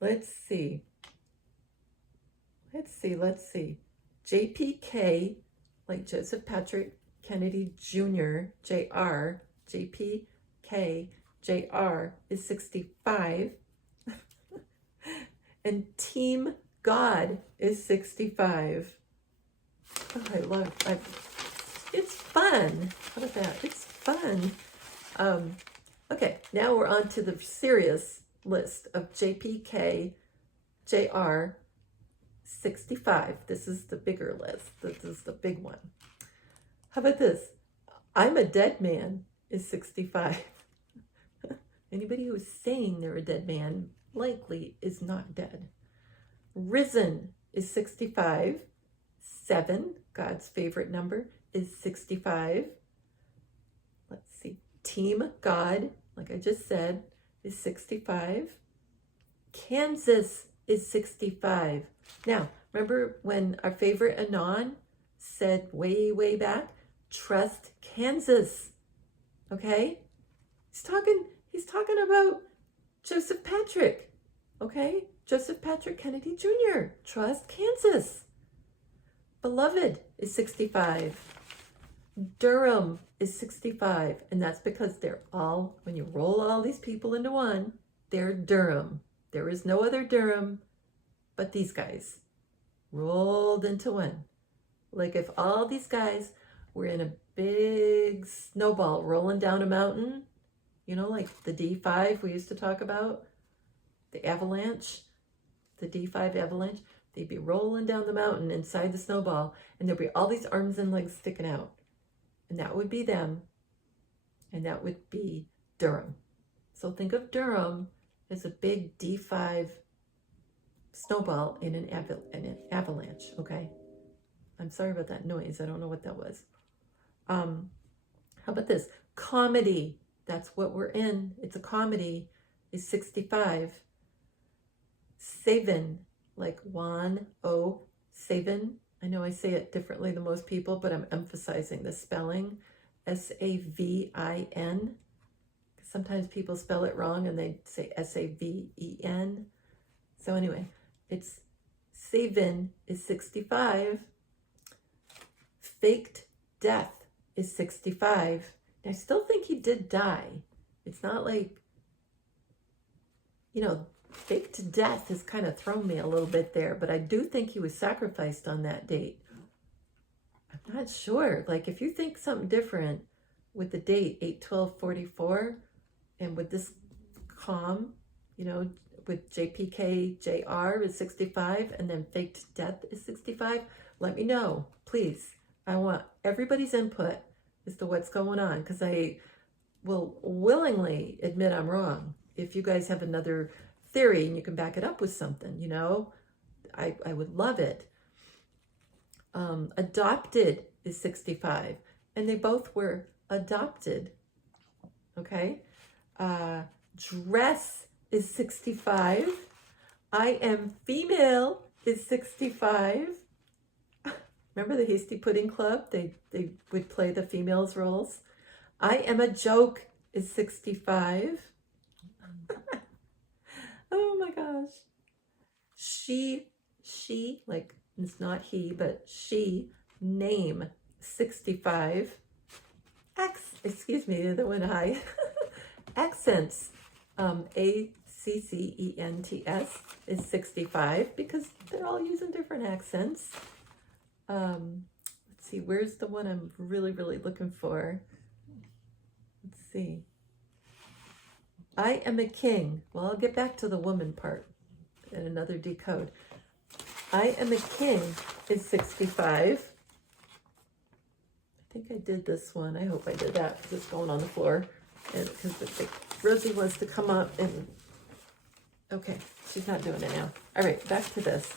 Let's see. JPK, like Joseph Patrick Kennedy Jr., JR, JPK, JR is 65. And Team God is 65. Oh, it's fun. How about that? It's fun. Okay, now we're on to the serious list of JPK, JR, 65. This is the bigger list. This is the big one. How about this? I'm a dead man is 65. Anybody who's saying they're a dead man likely is not dead. Risen is 65. 7, God's favorite number, is 65. Let's see. Team God, like I just said, is 65. Kansas is 65. Now, remember when our favorite Anon said way, way back, trust Kansas. Okay? He's talking about Joseph Patrick. Okay? Joseph Patrick Kennedy Jr. Trust Kansas. Beloved is 65. Durham is 65. And that's because they're all, when you roll all these people into one, they're Durham. There is no other Durham but these guys rolled into one. Like if all these guys were in a big snowball rolling down a mountain, you know, like the D5 we used to talk about, the avalanche, the D5 avalanche, they'd be rolling down the mountain inside the snowball, and there'd be all these arms and legs sticking out. And that would be them, and that would be Durham. So think of Durham as a big D5 snowball in an avalanche, okay? I'm sorry about that noise. I don't know what that was. How about this? Comedy. That's what we're in. It's a comedy. Is 65. Savin, like 1-0-7. I know I say it differently than most people, but I'm emphasizing the spelling. S-A-V-I-N. Sometimes people spell it wrong and they say S-A-V-E-N. So anyway, it's Savin is 65. Faked death is 65. And I still think he did die. It's not like, you know, faked death has kind of thrown me a little bit there, but I do think he was sacrificed on that date. I'm not sure. Like if you think something different with the date 8/12/44 and with this calm, you know, with JPK JR is 65 and then faked death is 65, let me know, please. I want everybody's input as to what's going on, because I will willingly admit I'm wrong. If you guys have another theory and you can back it up with something, you know, I would love it. Adopted is 65, and they both were adopted. Okay. Dress is 65. I am female is 65. Remember the Hasty Pudding Club? They would play the females' roles. I am a joke is 65. Oh my gosh. She, like it's not he, but she, name 65. Excuse me, the one high. Accents, ACCENTS is 65 because they're all using different accents. Let's see, where's the one I'm really, really looking for? Let's see. I am a king. Well, I'll get back to the woman part in another decode. I am a king is 65. I think I did this one. I hope I did that because it's going on the floor. And because Rosie wants to come up and, okay, she's not doing it now. All right, back to this.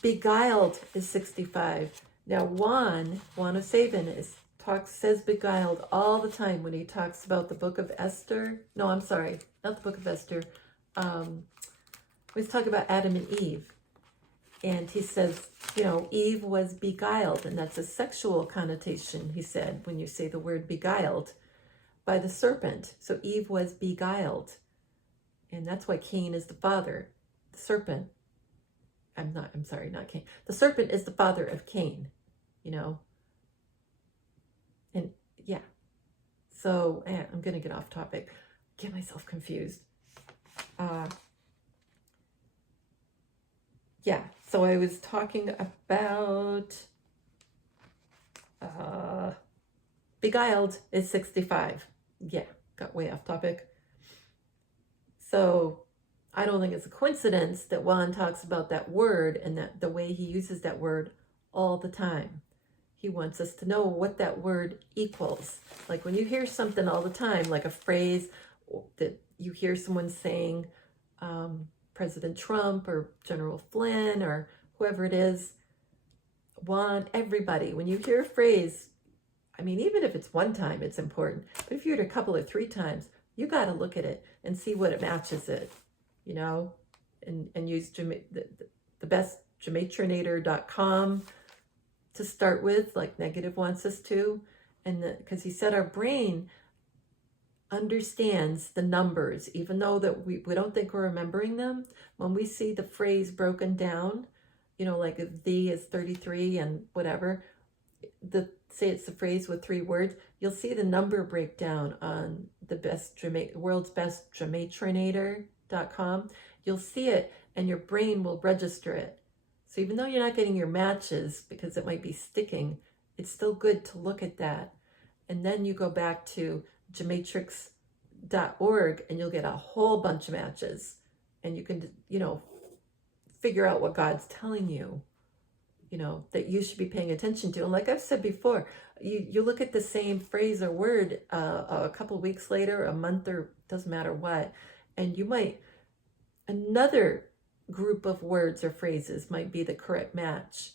Beguiled is 65. Now, Juan of Savin says beguiled all the time when he talks about the book of Esther. No, I'm sorry, not the book of Esther. He's talking about Adam and Eve. And he says, Eve was beguiled, and that's a sexual connotation, he said, when you say the word beguiled, by the serpent. So Eve was beguiled. And that's why Cain is the father. The serpent. I'm sorry, not Cain. The serpent is the father of Cain, And yeah. So I'm going to get off topic. Get myself confused. Yeah, so I was talking about beguiled is 65. Yeah, got way off topic. So I don't think it's a coincidence that Juan talks about that word and that the way he uses that word all the time. He wants us to know what that word equals. Like when you hear something all the time, like a phrase that you hear someone saying, President Trump or General Flynn or whoever it is, Juan, everybody, when you hear a phrase, even if it's one time, it's important. But if you hear it a couple or three times, you got to look at it and see what it matches it, and use the best Gematrinator.com to start with, like Negative wants us to. And because he said our brain understands the numbers, even though that we don't think we're remembering them. When we see the phrase broken down, like the is 33 and whatever, say it's the phrase with 3 words, you'll see the number breakdown on the world's best Gematrinator.com. You'll see it and your brain will register it. So even though you're not getting your matches because it might be sticking, it's still good to look at that. And then you go back to gematrix.org and you'll get a whole bunch of matches. And you can, figure out what God's telling you, that you should be paying attention to. And like I've said before, you look at the same phrase or word a couple of weeks later, a month, or doesn't matter what, and another group of words or phrases might be the correct match.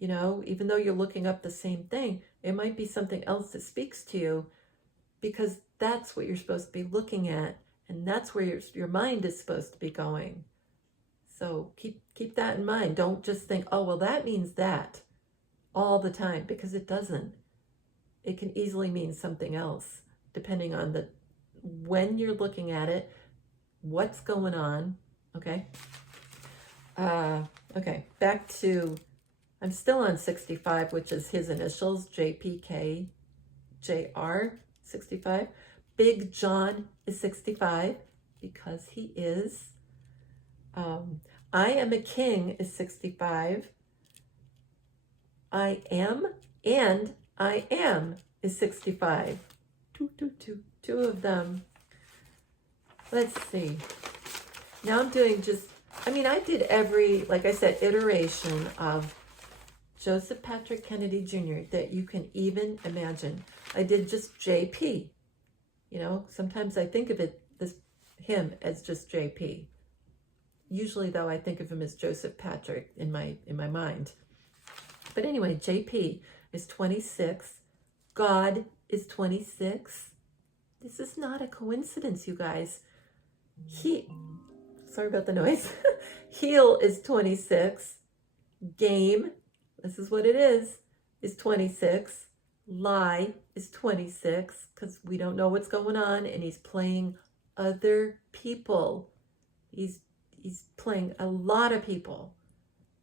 Even though you're looking up the same thing, it might be something else that speaks to you, because that's what you're supposed to be looking at, and that's where your mind is supposed to be going. So keep that in mind. Don't just think, oh, well, that means that all the time, because it doesn't. It can easily mean something else, depending on when you're looking at it, what's going on. Okay. Okay. Back to, I'm still on 65, which is his initials, JFK Jr. 65. Big John is 65 because he is. I am a king is 65. I am and I am is 65. Two of them. Let's see. Now I'm doing I did every, like I said, iteration of Joseph Patrick Kennedy Jr. that you can even imagine. I did just JP. Sometimes I think of him as just JP. Usually, though, I think of him as Joseph Patrick in my mind. But anyway, JP is 26. God is 26. This is not a coincidence, you guys. Sorry about the noise. Heel is 26. Game, this is what it is 26. Lie is 26, because we don't know what's going on, and he's playing other people. He's playing a lot of people.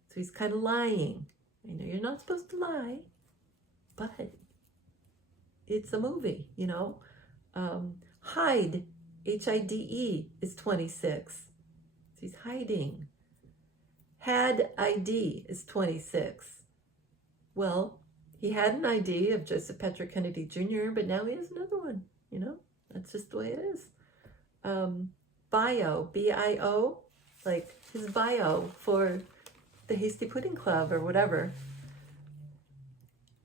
So he's kind of lying. I know you're not supposed to lie, but it's a movie, Hide, HIDE, is 26. So he's hiding. Had ID is 26. Well, he had an ID of Joseph Patrick Kennedy Jr., but now he has another one, That's just the way it is. Bio, BIO, like his bio for the Hasty Pudding Club or whatever.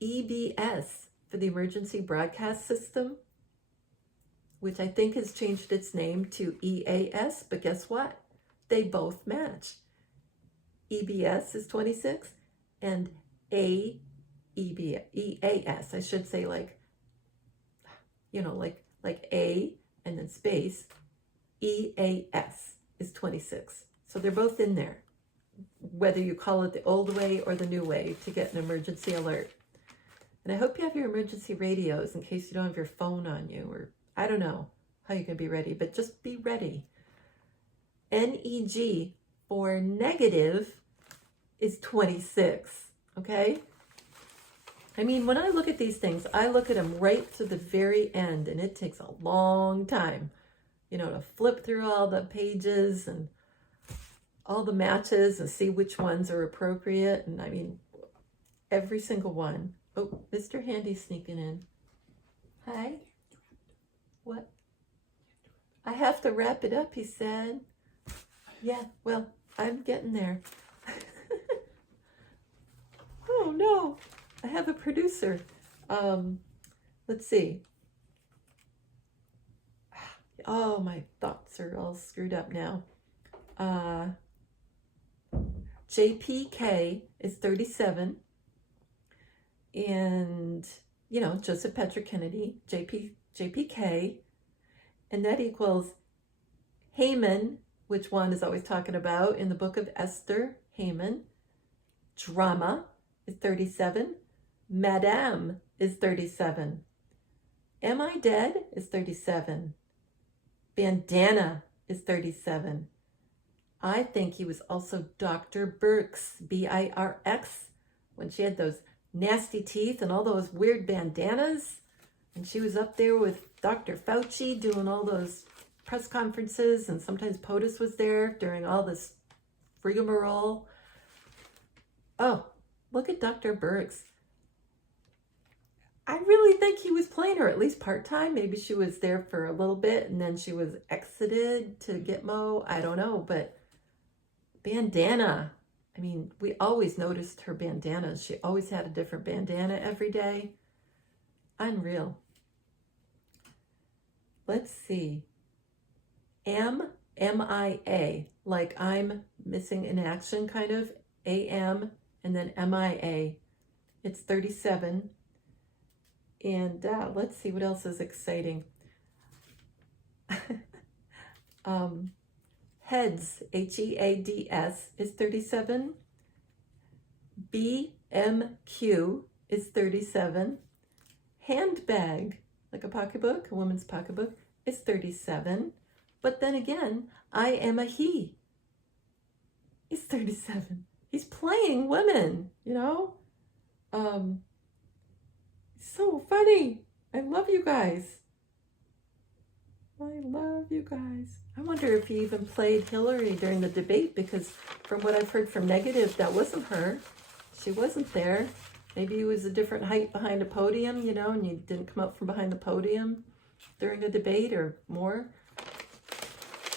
EBS for the Emergency Broadcast System, which I think has changed its name to EAS, but guess what? They both match. EBS is 26 and A-E-B-E-A-S. I should say like, you know, like A and then space, E-A-S is 26. So they're both in there, whether you call it the old way or the new way to get an emergency alert. And I hope you have your emergency radios in case you don't have your phone on you, or I don't know how you can be ready, but just be ready. NEG for negative is 26, okay? I mean, when I look at these things, I look at them right to the very end, and it takes a long time, you know, to flip through all the pages and all the matches and see which ones are appropriate. And I mean, every single one. Oh, Mr. Handy's sneaking in. Hi. What? I have to wrap it up, he said. Yeah, well, I'm getting there. Oh, no. I have a producer. Let's see. Oh, my thoughts are all screwed up now. JPK is 37. And, you know, Joseph Patrick Kennedy, JPK. And that equals Haman, which Juan is always talking about in the book of Esther, Haman. Drama is 37. Madame is 37. Am I Dead is 37. Bandana is 37. I think he was also Dr. Birx, B-I-R-X, when she had those nasty teeth and all those weird bandanas. And she was up there with Dr. Fauci doing all those press conferences, and sometimes POTUS was there during all this rigmarole. Oh, look at Dr. Birx. I really think he was playing her, at least part-time. Maybe she was there for a little bit and then she was exited to Gitmo. I don't know, but bandana. I mean, we always noticed her bandanas. She always had a different bandana every day. Unreal. Let's see. M-I-A, like I'm missing in action kind of. A-M and then M-I-A. It's 37. And let's see what else is exciting. Heads, H-E-A-D-S, is 37. B-M-Q is 37. Handbag, like a pocketbook, a woman's pocketbook, is 37. But then again, I am a he. He's 37. He's playing women, you know? So funny. I love you guys. I love you guys. I wonder if he even played Hillary during the debate, because from what I've heard from Negative, that wasn't her. She wasn't there. Maybe he was a different height behind a podium, you know, and you didn't come up from behind the podium during the debate or more.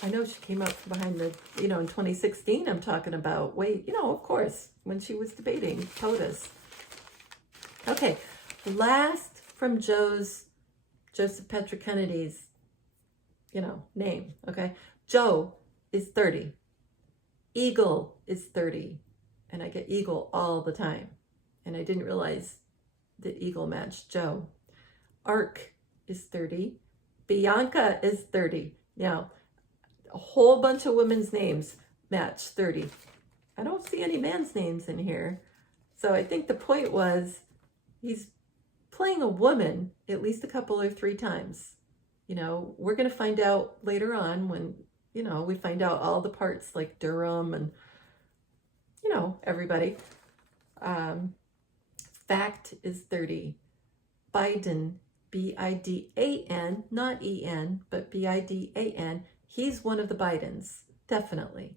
I know she came up from behind the, you know, in 2016, I'm talking about. Wait, you know, of course, when she was debating POTUS. Okay, last from Joseph Patrick Kennedy's, you know, name, okay? Joe is 30. Eagle is 30. And I get Eagle all the time. And I didn't realize that Eagle matched Joe. Ark is 30. Bianca is 30. Now, a whole bunch of women's names match 30. I don't see any man's names in here. So I think the point was he's playing a woman at least a couple or 3 times. You know, we're going to find out later on when, you know, we find out all the parts like Durham and, you know, everybody. Fact is 30. Biden, B-I-D-A-N, not E-N, but B-I-D-A-N. He's one of the Bidens, definitely.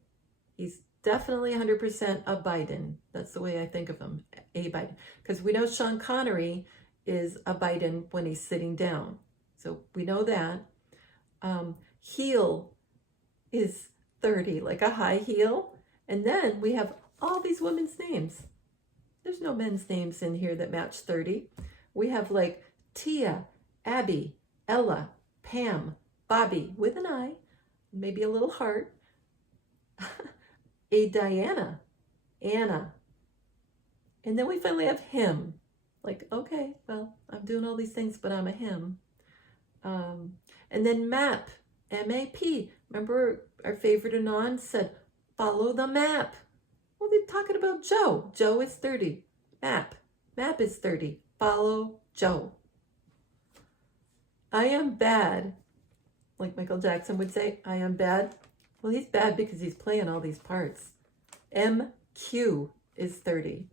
He's definitely 100% a Biden. That's the way I think of him, a Biden. Because we know Sean Connery is a Biden when he's sitting down. So we know that. Heel is 30, like a high heel. And then we have all these women's names. There's no men's names in here that match 30. We have like Tia, Abby, Ella, Pam, Bobby with an I, maybe a little heart. A Diana, Anna, And then we finally have him. Like, okay, well, I'm doing all these things, but I'm a him. And then map, M-A-P. Remember our favorite Anon said, follow the map. Well, they're talking about Joe. Joe is 30. Map is 30. Follow Joe. I am bad. Like Michael Jackson would say, I am bad. Well, he's bad because he's playing all these parts. MQ is 30.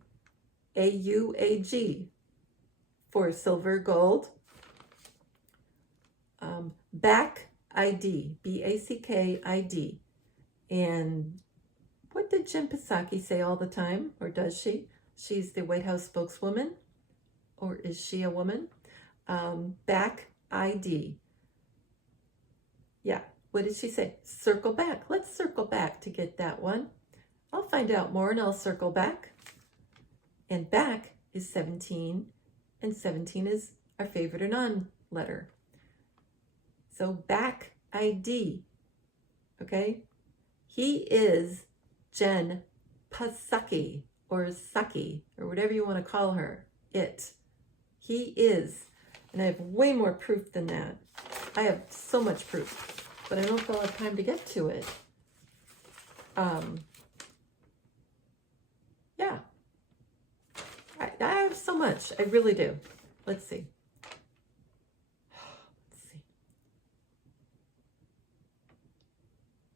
AUAG for silver, gold. Back ID, B-A-C-K-I-D. And what did Jen Psaki say all the time, or does she? She's the White House spokeswoman, or is she a woman? Back ID. Yeah, what did she say? Circle back. Let's circle back to get that one. I'll find out more and I'll circle back. And back is 17, and 17 is our favorite Anon letter. So back ID, okay? He is Jen Psaki, or Saki, or whatever you want to call her, it. He is, and I have way more proof than that. I have so much proof, but I don't know if I'll have time to get to it. Yeah. I have so much. I really do. Let's see.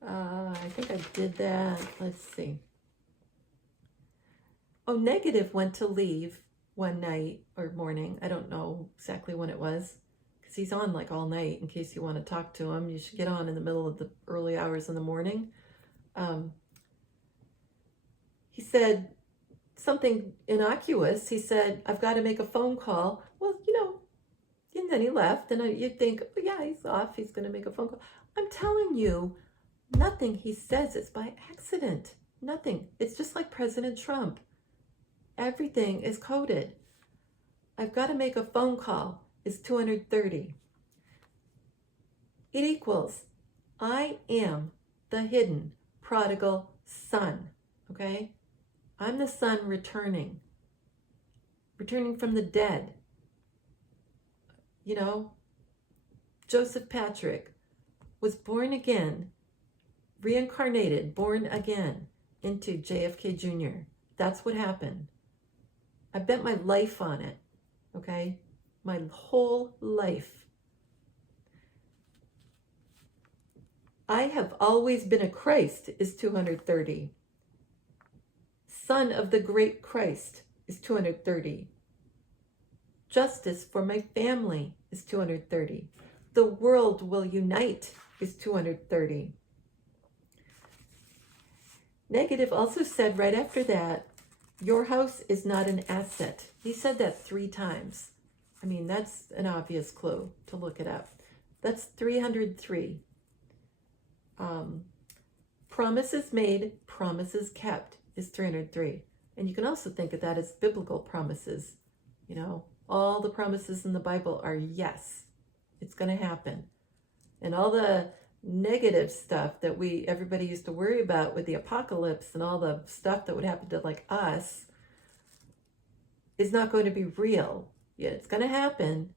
I think I did that. Let's see. Oh, negative went to leave one night or morning. I don't know exactly when it was, because he's on like all night. In case you want to talk to him, you should get on in the middle of the early hours in the morning. He said something innocuous. He said, I've got to make a phone call. Well, you know, and then he left, and you'd think, oh yeah, he's off. He's going to make a phone call. I'm telling you, nothing he says is by accident. Nothing. It's just like President Trump. Everything is coded. I've got to make a phone call. It's 230. It equals, I am the hidden prodigal son. Okay? I'm the son returning from the dead. You know, Joseph Patrick was born again, reincarnated, born again into JFK Jr. That's what happened. I bet my life on it, okay? My whole life. I have always been a Christ is 230. Son of the great Christ is 230. Justice for my family is 230. The world will unite is 230. Negative also said right after that, your house is not an asset. He said that 3 times. I mean, that's an obvious clue to look it up. That's 303. Promises made, promises kept is 303. And you can also think of that as biblical promises. You know, all the promises in the Bible are yes, it's going to happen. And all the negative stuff that everybody used to worry about with the apocalypse and all the stuff that would happen to like us is not going to be real. Yeah, it's going to happen.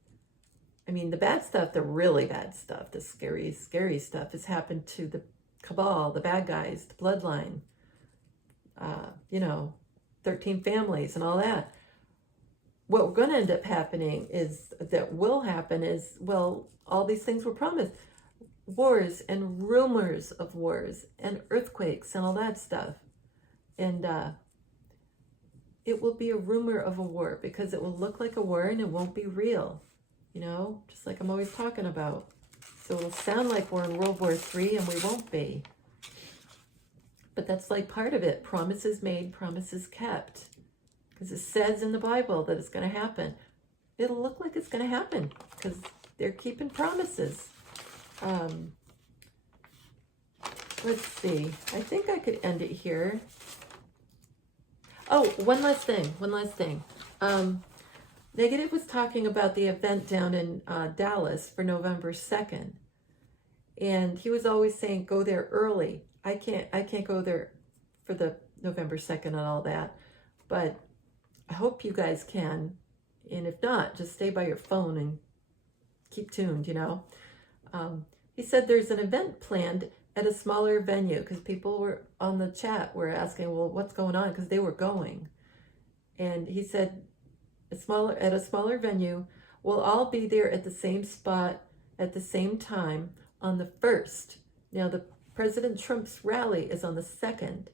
I mean, the bad stuff, the really bad stuff, the scary, scary stuff has happened to the cabal, the bad guys, the bloodline, 13 families and all that. What we're going to end up happening is, well, all these things were promised. Wars and rumors of wars and earthquakes and all that stuff. And it will be a rumor of a war because it will look like a war and it won't be real, just like I'm always talking about. So it'll sound like we're in World War III and we won't be. But that's like part of it. Promises made, promises kept. Because it says in the Bible that it's going to happen. It'll look like it's going to happen because they're keeping promises. Let's see. I think I could end it here. Oh, one last thing. Negative was talking about the event down in Dallas for November 2nd. And he was always saying, go there early. I can't go there for the November 2nd and all that. But I hope you guys can. And if not, just stay by your phone and keep tuned, you know. He said there's an event planned at a smaller venue, because people were on the chat were asking, well, what's going on? Because they were going. And he said, at a smaller venue, we'll all be there at the same spot at the same time on the 1st. Now, the President Trump's rally is on the 2nd.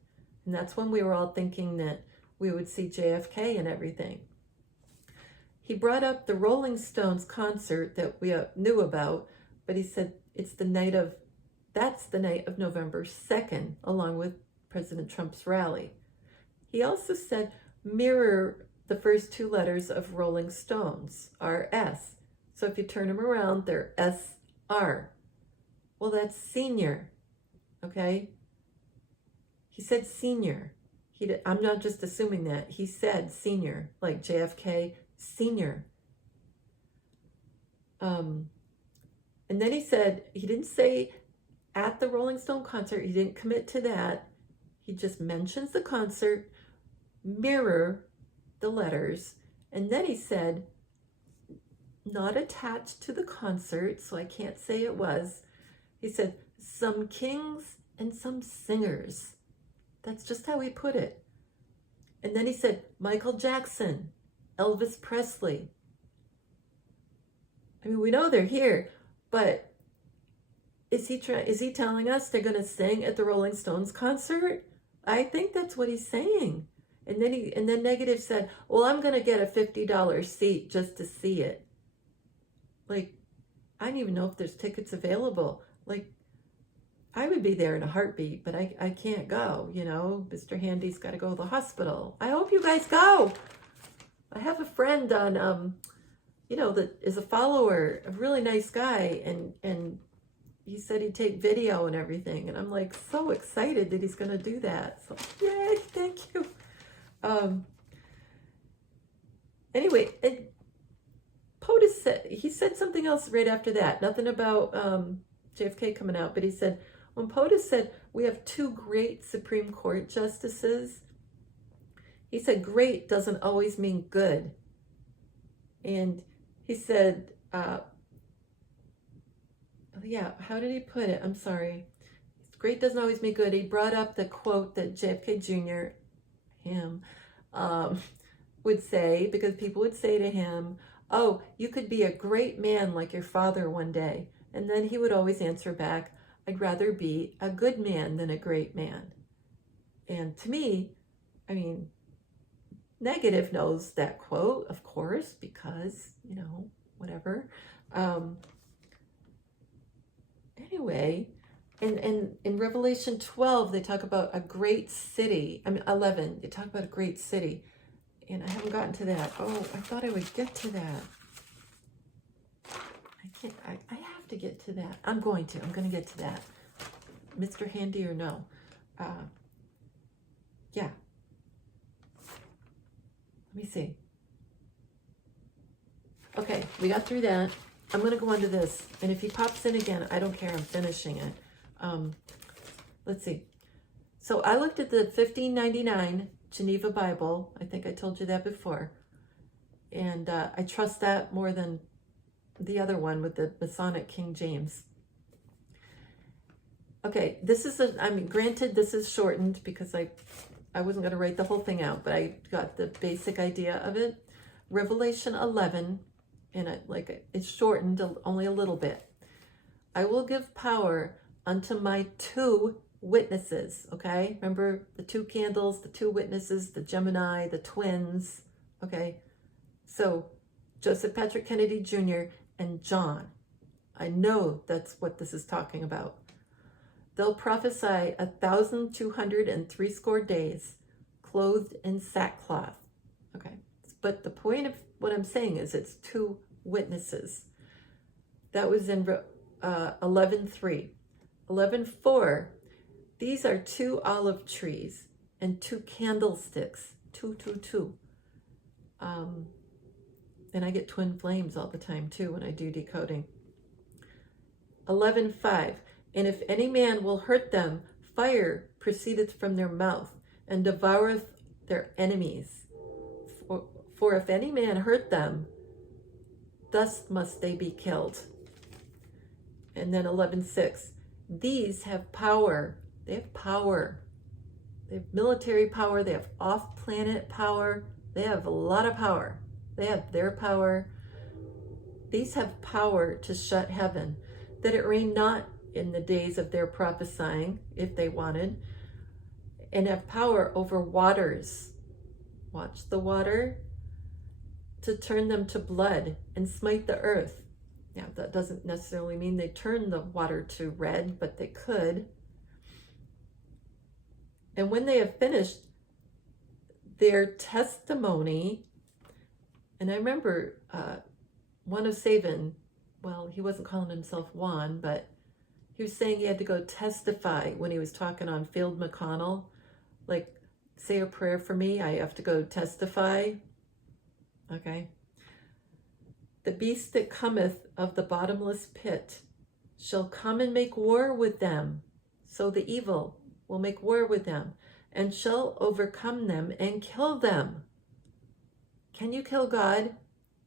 And that's when we were all thinking that we would see JFK and everything. He brought up the Rolling Stones concert that we knew about, but he said that's the night of November 2nd, along with President Trump's rally. He also said mirror the first 2 letters of Rolling Stones, RS. So if you turn them around, they're SR. Well, that's senior, okay? He said senior. I'm not just assuming that. He said senior, like JFK Sr. And then he said, he didn't say at the Rolling Stone concert, he didn't commit to that. He just mentions the concert, mirror the letters, and then he said, not attached to the concert, so I can't say it was. He said, some kings and some singers. That's just how he put it. And then he said, Michael Jackson, Elvis Presley. I mean, we know they're here, but is he telling us they're going to sing at the Rolling Stones concert? I think that's what he's saying. And then Negative said, well, I'm going to get a $50 seat just to see it. Like, I don't even know if there's tickets available. Like, I would be there in a heartbeat, but I can't go, you know. Mr. Handy's got to go to the hospital. I hope you guys go. I have a friend on, that is a follower, a really nice guy, and he said he'd take video and everything, and I'm like so excited that he's going to do that. So, yay, thank you. Anyway, POTUS said something else right after that. Nothing about JFK coming out, but he said, when POTUS said we have 2 great Supreme Court justices, he said great doesn't always mean good. And he said, how did he put it? I'm sorry. Great doesn't always mean good. He brought up the quote that JFK Jr., would say, because people would say to him, oh, you could be a great man like your father one day. And then he would always answer back, I'd rather be a good man than a great man. And to me, I mean, Negative knows that quote, of course, because, whatever. Anyway, and in Revelation 12, they talk about a great city. 11, they talk about a great city. And I haven't gotten to that. Oh, I thought I would get to that. I have to get to that. I'm going to get to that. Mr. Handy or no. Yeah. Let me see. Okay, we got through that. I'm going to go on to this. And if he pops in again, I don't care. I'm finishing it. Let's see. So I looked at the 1599 Geneva Bible. I think I told you that before. And I trust that more than the other one with the Masonic King James. Okay, this is granted this is shortened because I wasn't going to write the whole thing out, but I got the basic idea of it. Revelation 11, and it's shortened only a little bit. I will give power unto my 2 witnesses, okay? Remember the 2 candles, the 2 witnesses, the Gemini, the twins, okay? So Joseph Patrick Kennedy Jr. and John. I know that's what this is talking about. They'll prophesy 1,260 days, clothed in sackcloth. Okay, but the point of what I'm saying is it's 2 witnesses. That was in 11:3. 11:4. These are 2 olive trees and 2 candlesticks. 2, 2, 2. And I get twin flames all the time too when I do decoding. 11:5. And if any man will hurt them, fire proceedeth from their mouth and devoureth their enemies. For if any man hurt them, thus must they be killed. And then 11:6, these have power. They have power. They have military power. They have off-planet power. They have a lot of power. They have their power. These have power to shut heaven, that it rain not in the days of their prophesying, if they wanted, and have power over waters. Watch the water, to turn them to blood and smite the earth. Now, that doesn't necessarily mean they turn the water to red, but they could. And when they have finished their testimony, and I remember one of Savin, well, he wasn't calling himself Juan, but he was saying he had to go testify when he was talking on Field McConnell, like, say a prayer for me, I have to go testify. Okay. The beast that cometh of the bottomless pit shall come and make war with them. So the evil will make war with them and shall overcome them and kill them. Can you kill God?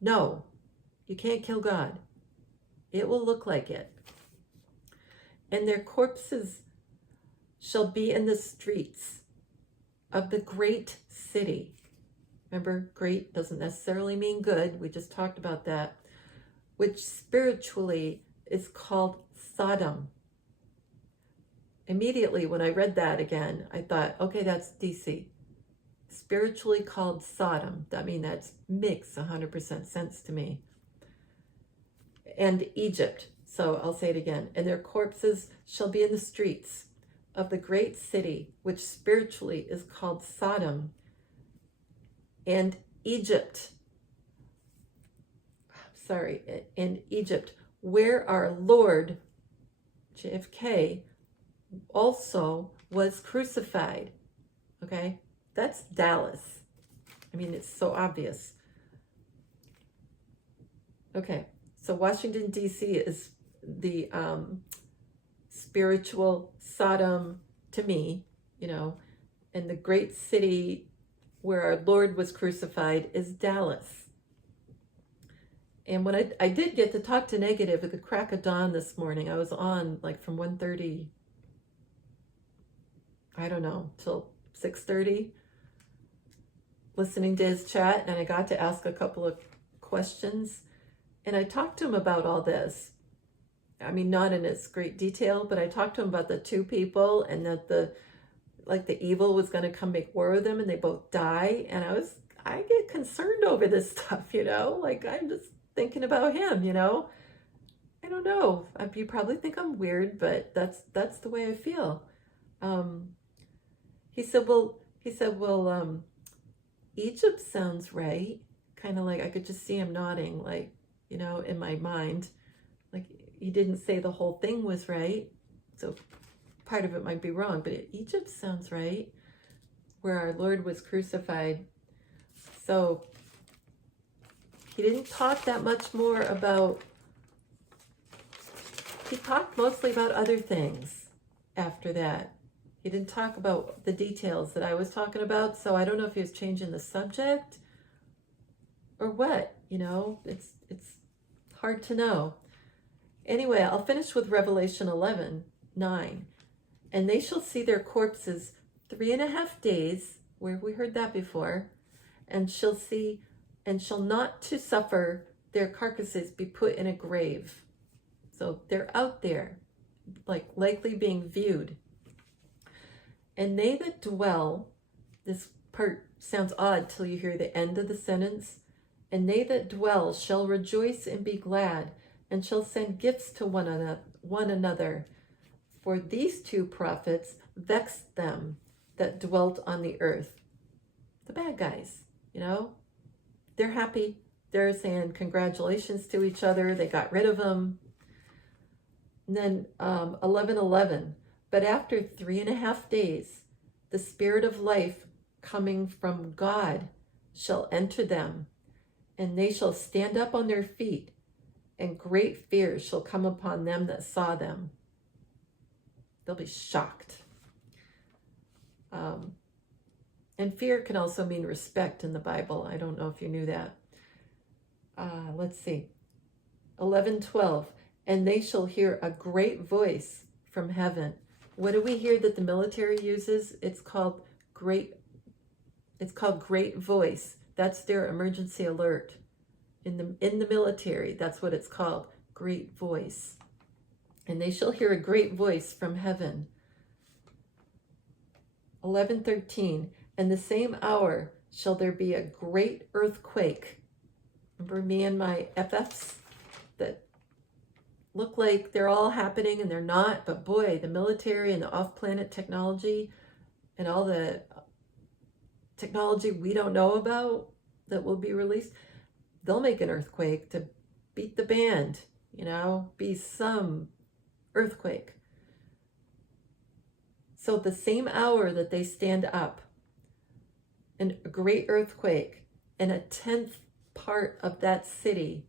No, you can't kill God. It will look like it. And their corpses shall be in the streets of the great city. Remember, great doesn't necessarily mean good. We just talked about that. Which spiritually is called Sodom. Immediately when I read that again, I thought, okay, that's DC. Spiritually called Sodom. I mean, that makes 100% sense to me. And Egypt. So I'll say it again. And their corpses shall be in the streets of the great city, which spiritually is called Sodom. And Egypt, in Egypt, where our Lord, JFK, also was crucified. Okay, that's Dallas. I mean, it's so obvious. Okay, so Washington, D.C. is the spiritual Sodom to me, you know, and the great city where our Lord was crucified is Dallas. And when I did get to talk to Negative at the crack of dawn this morning, I was on like from 1:30, I don't know, till 6:30, listening to his chat, and I got to ask a couple of questions. And I talked to him about all this. I mean, not in its great detail, but I talked to him about the two people and that the evil was going to come make war with them and they both die. And I get concerned over this stuff, you know, like I'm just thinking about him, you know. I don't know. You probably think I'm weird, but that's the way I feel. He said, well, Egypt sounds right. Kind of like I could just see him nodding, like, you know, in my mind. Like he didn't say the whole thing was right. So part of it might be wrong, but Egypt sounds right, where our Lord was crucified. So he didn't talk that much more about, he talked mostly about other things after that. He didn't talk about the details that I was talking about, so I don't know if he was changing the subject or what, you know, it's hard to know. Anyway, I'll finish with Revelation 11:9. And they shall see their corpses 3.5 days, where we heard that before, and shall not to suffer their carcasses be put in a grave. So they're out there, like likely being viewed. And they that dwell, this part sounds odd till you hear the end of the sentence, and they that dwell shall rejoice and be glad, and shall send gifts to one another. For these two prophets vexed them that dwelt on the earth. The bad guys, you know, they're happy. They're saying congratulations to each other. They got rid of them. And then 11:11. But after 3.5 days, the spirit of life coming from God shall enter them, and they shall stand up on their feet, and great fear shall come upon them that saw them. They'll be shocked. And fear can also mean respect in the Bible. I don't know if you knew that. Let's see. 11:12. And they shall hear a great voice from heaven. What do we hear that the military uses? It's called great voice. That's their emergency alert. In the military, that's what it's called, great voice. And they shall hear a great voice from heaven. 11:13. And the same hour shall there be a great earthquake. Remember me and my FFs that look like they're all happening and they're not, but boy, the military and the off-planet technology and all the technology we don't know about that will be released, they'll make an earthquake to beat the band, be some earthquake. So the same hour that they stand up, and a great earthquake, and a 10th part of that city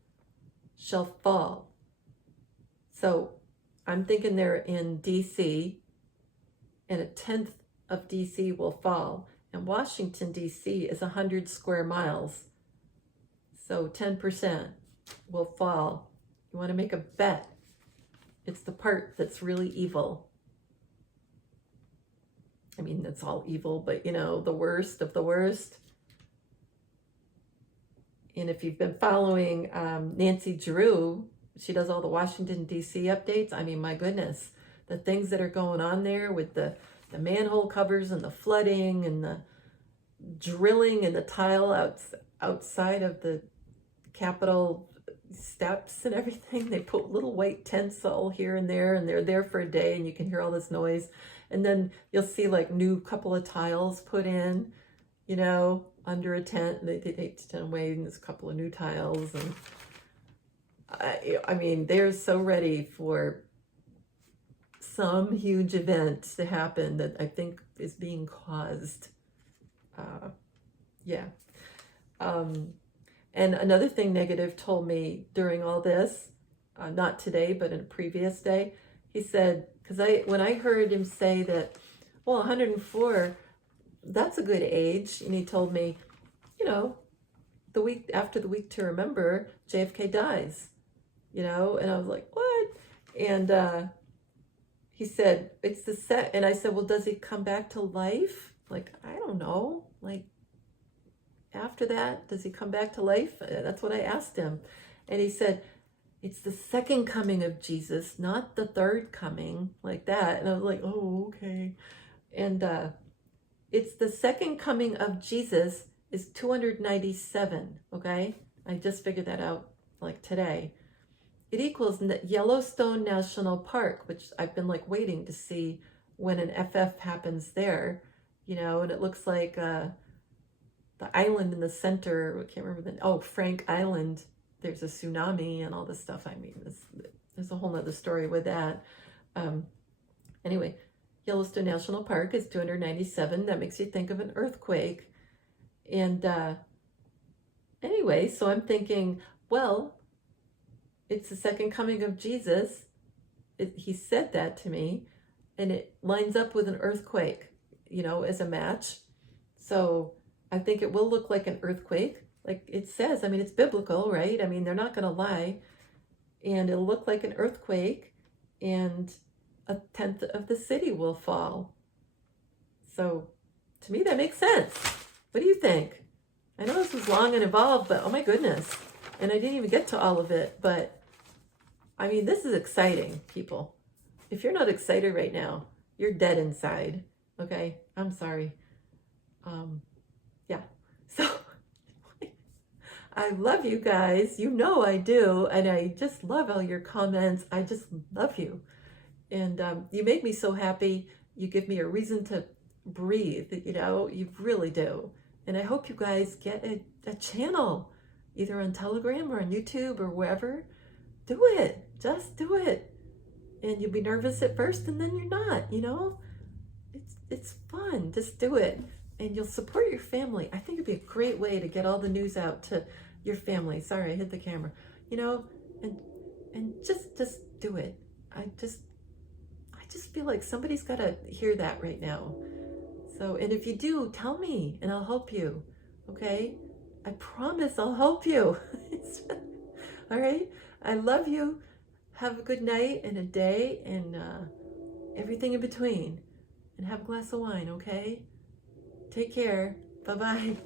shall fall. So I'm thinking they're in DC, and a 10th of DC will fall. And Washington, DC is 100 square miles. So 10% will fall. You want to make a bet. It's the part that's really evil. I mean, it's all evil, but the worst of the worst. And if you've been following Nancy Drew, she does all the Washington, D.C. updates. I mean, my goodness, the things that are going on there with the manhole covers and the flooding and the drilling and the tile outside of the Capitol steps and everything. They put little white tents all here and there, and they're there for a day, and you can hear all this noise. And then you'll see like new couple of tiles put in, under a tent. They take the tent away, and there's a couple of new tiles. And I mean, they're so ready for some huge event to happen that I think is being caused. And another thing Negative told me during all this, not today, but in a previous day, he said, because when I heard him say that, well, 104, that's a good age. And he told me, the week after the week to remember, JFK dies, and I was like, what? And he said, it's the set. And I said, well, does he come back to life? Like, I don't know. Like, after that, does he come back to life? That's what I asked him. And he said, it's the second coming of Jesus, not the third coming, like that. And I was like, oh, okay. And it's the second coming of Jesus is 297, okay? I just figured that out like today. It equals Yellowstone National Park, which I've been like waiting to see when an FF happens there, and it looks like the island in the center, I can't remember Frank Island, there's a tsunami and all this stuff. I mean, there's a whole nother story with that. Anyway, Yellowstone National Park is 297. That makes you think of an earthquake. And anyway, so I'm thinking, well, it's the second coming of Jesus. He said that to me, and it lines up with an earthquake, as a match. So I think it will look like an earthquake, like it says. I mean, it's biblical, right? I mean, they're not going to lie. And it'll look like an earthquake, and a 10th of the city will fall. So to me, that makes sense. What do you think? I know this was long and involved, but oh my goodness. And I didn't even get to all of it, but I mean, this is exciting, people. If you're not excited right now, you're dead inside. Okay? I'm sorry. So I love you guys. I do. And I just love all your comments. I just love you. And you make me so happy. You give me a reason to breathe, you really do. And I hope you guys get a channel, either on Telegram or on YouTube or wherever. Do it. Just do it. And you'll be nervous at first, and then you're not, It's fun. Just do it. And you'll support your family. I think it'd be a great way to get all the news out to your family. Sorry, I hit the camera. And just do it. I just feel like somebody's got to hear that right now. So, and if you do, tell me and I'll help you. Okay? I promise I'll help you. All right? I love you. Have a good night and a day and everything in between. And have a glass of wine, okay? Take care. Bye-bye.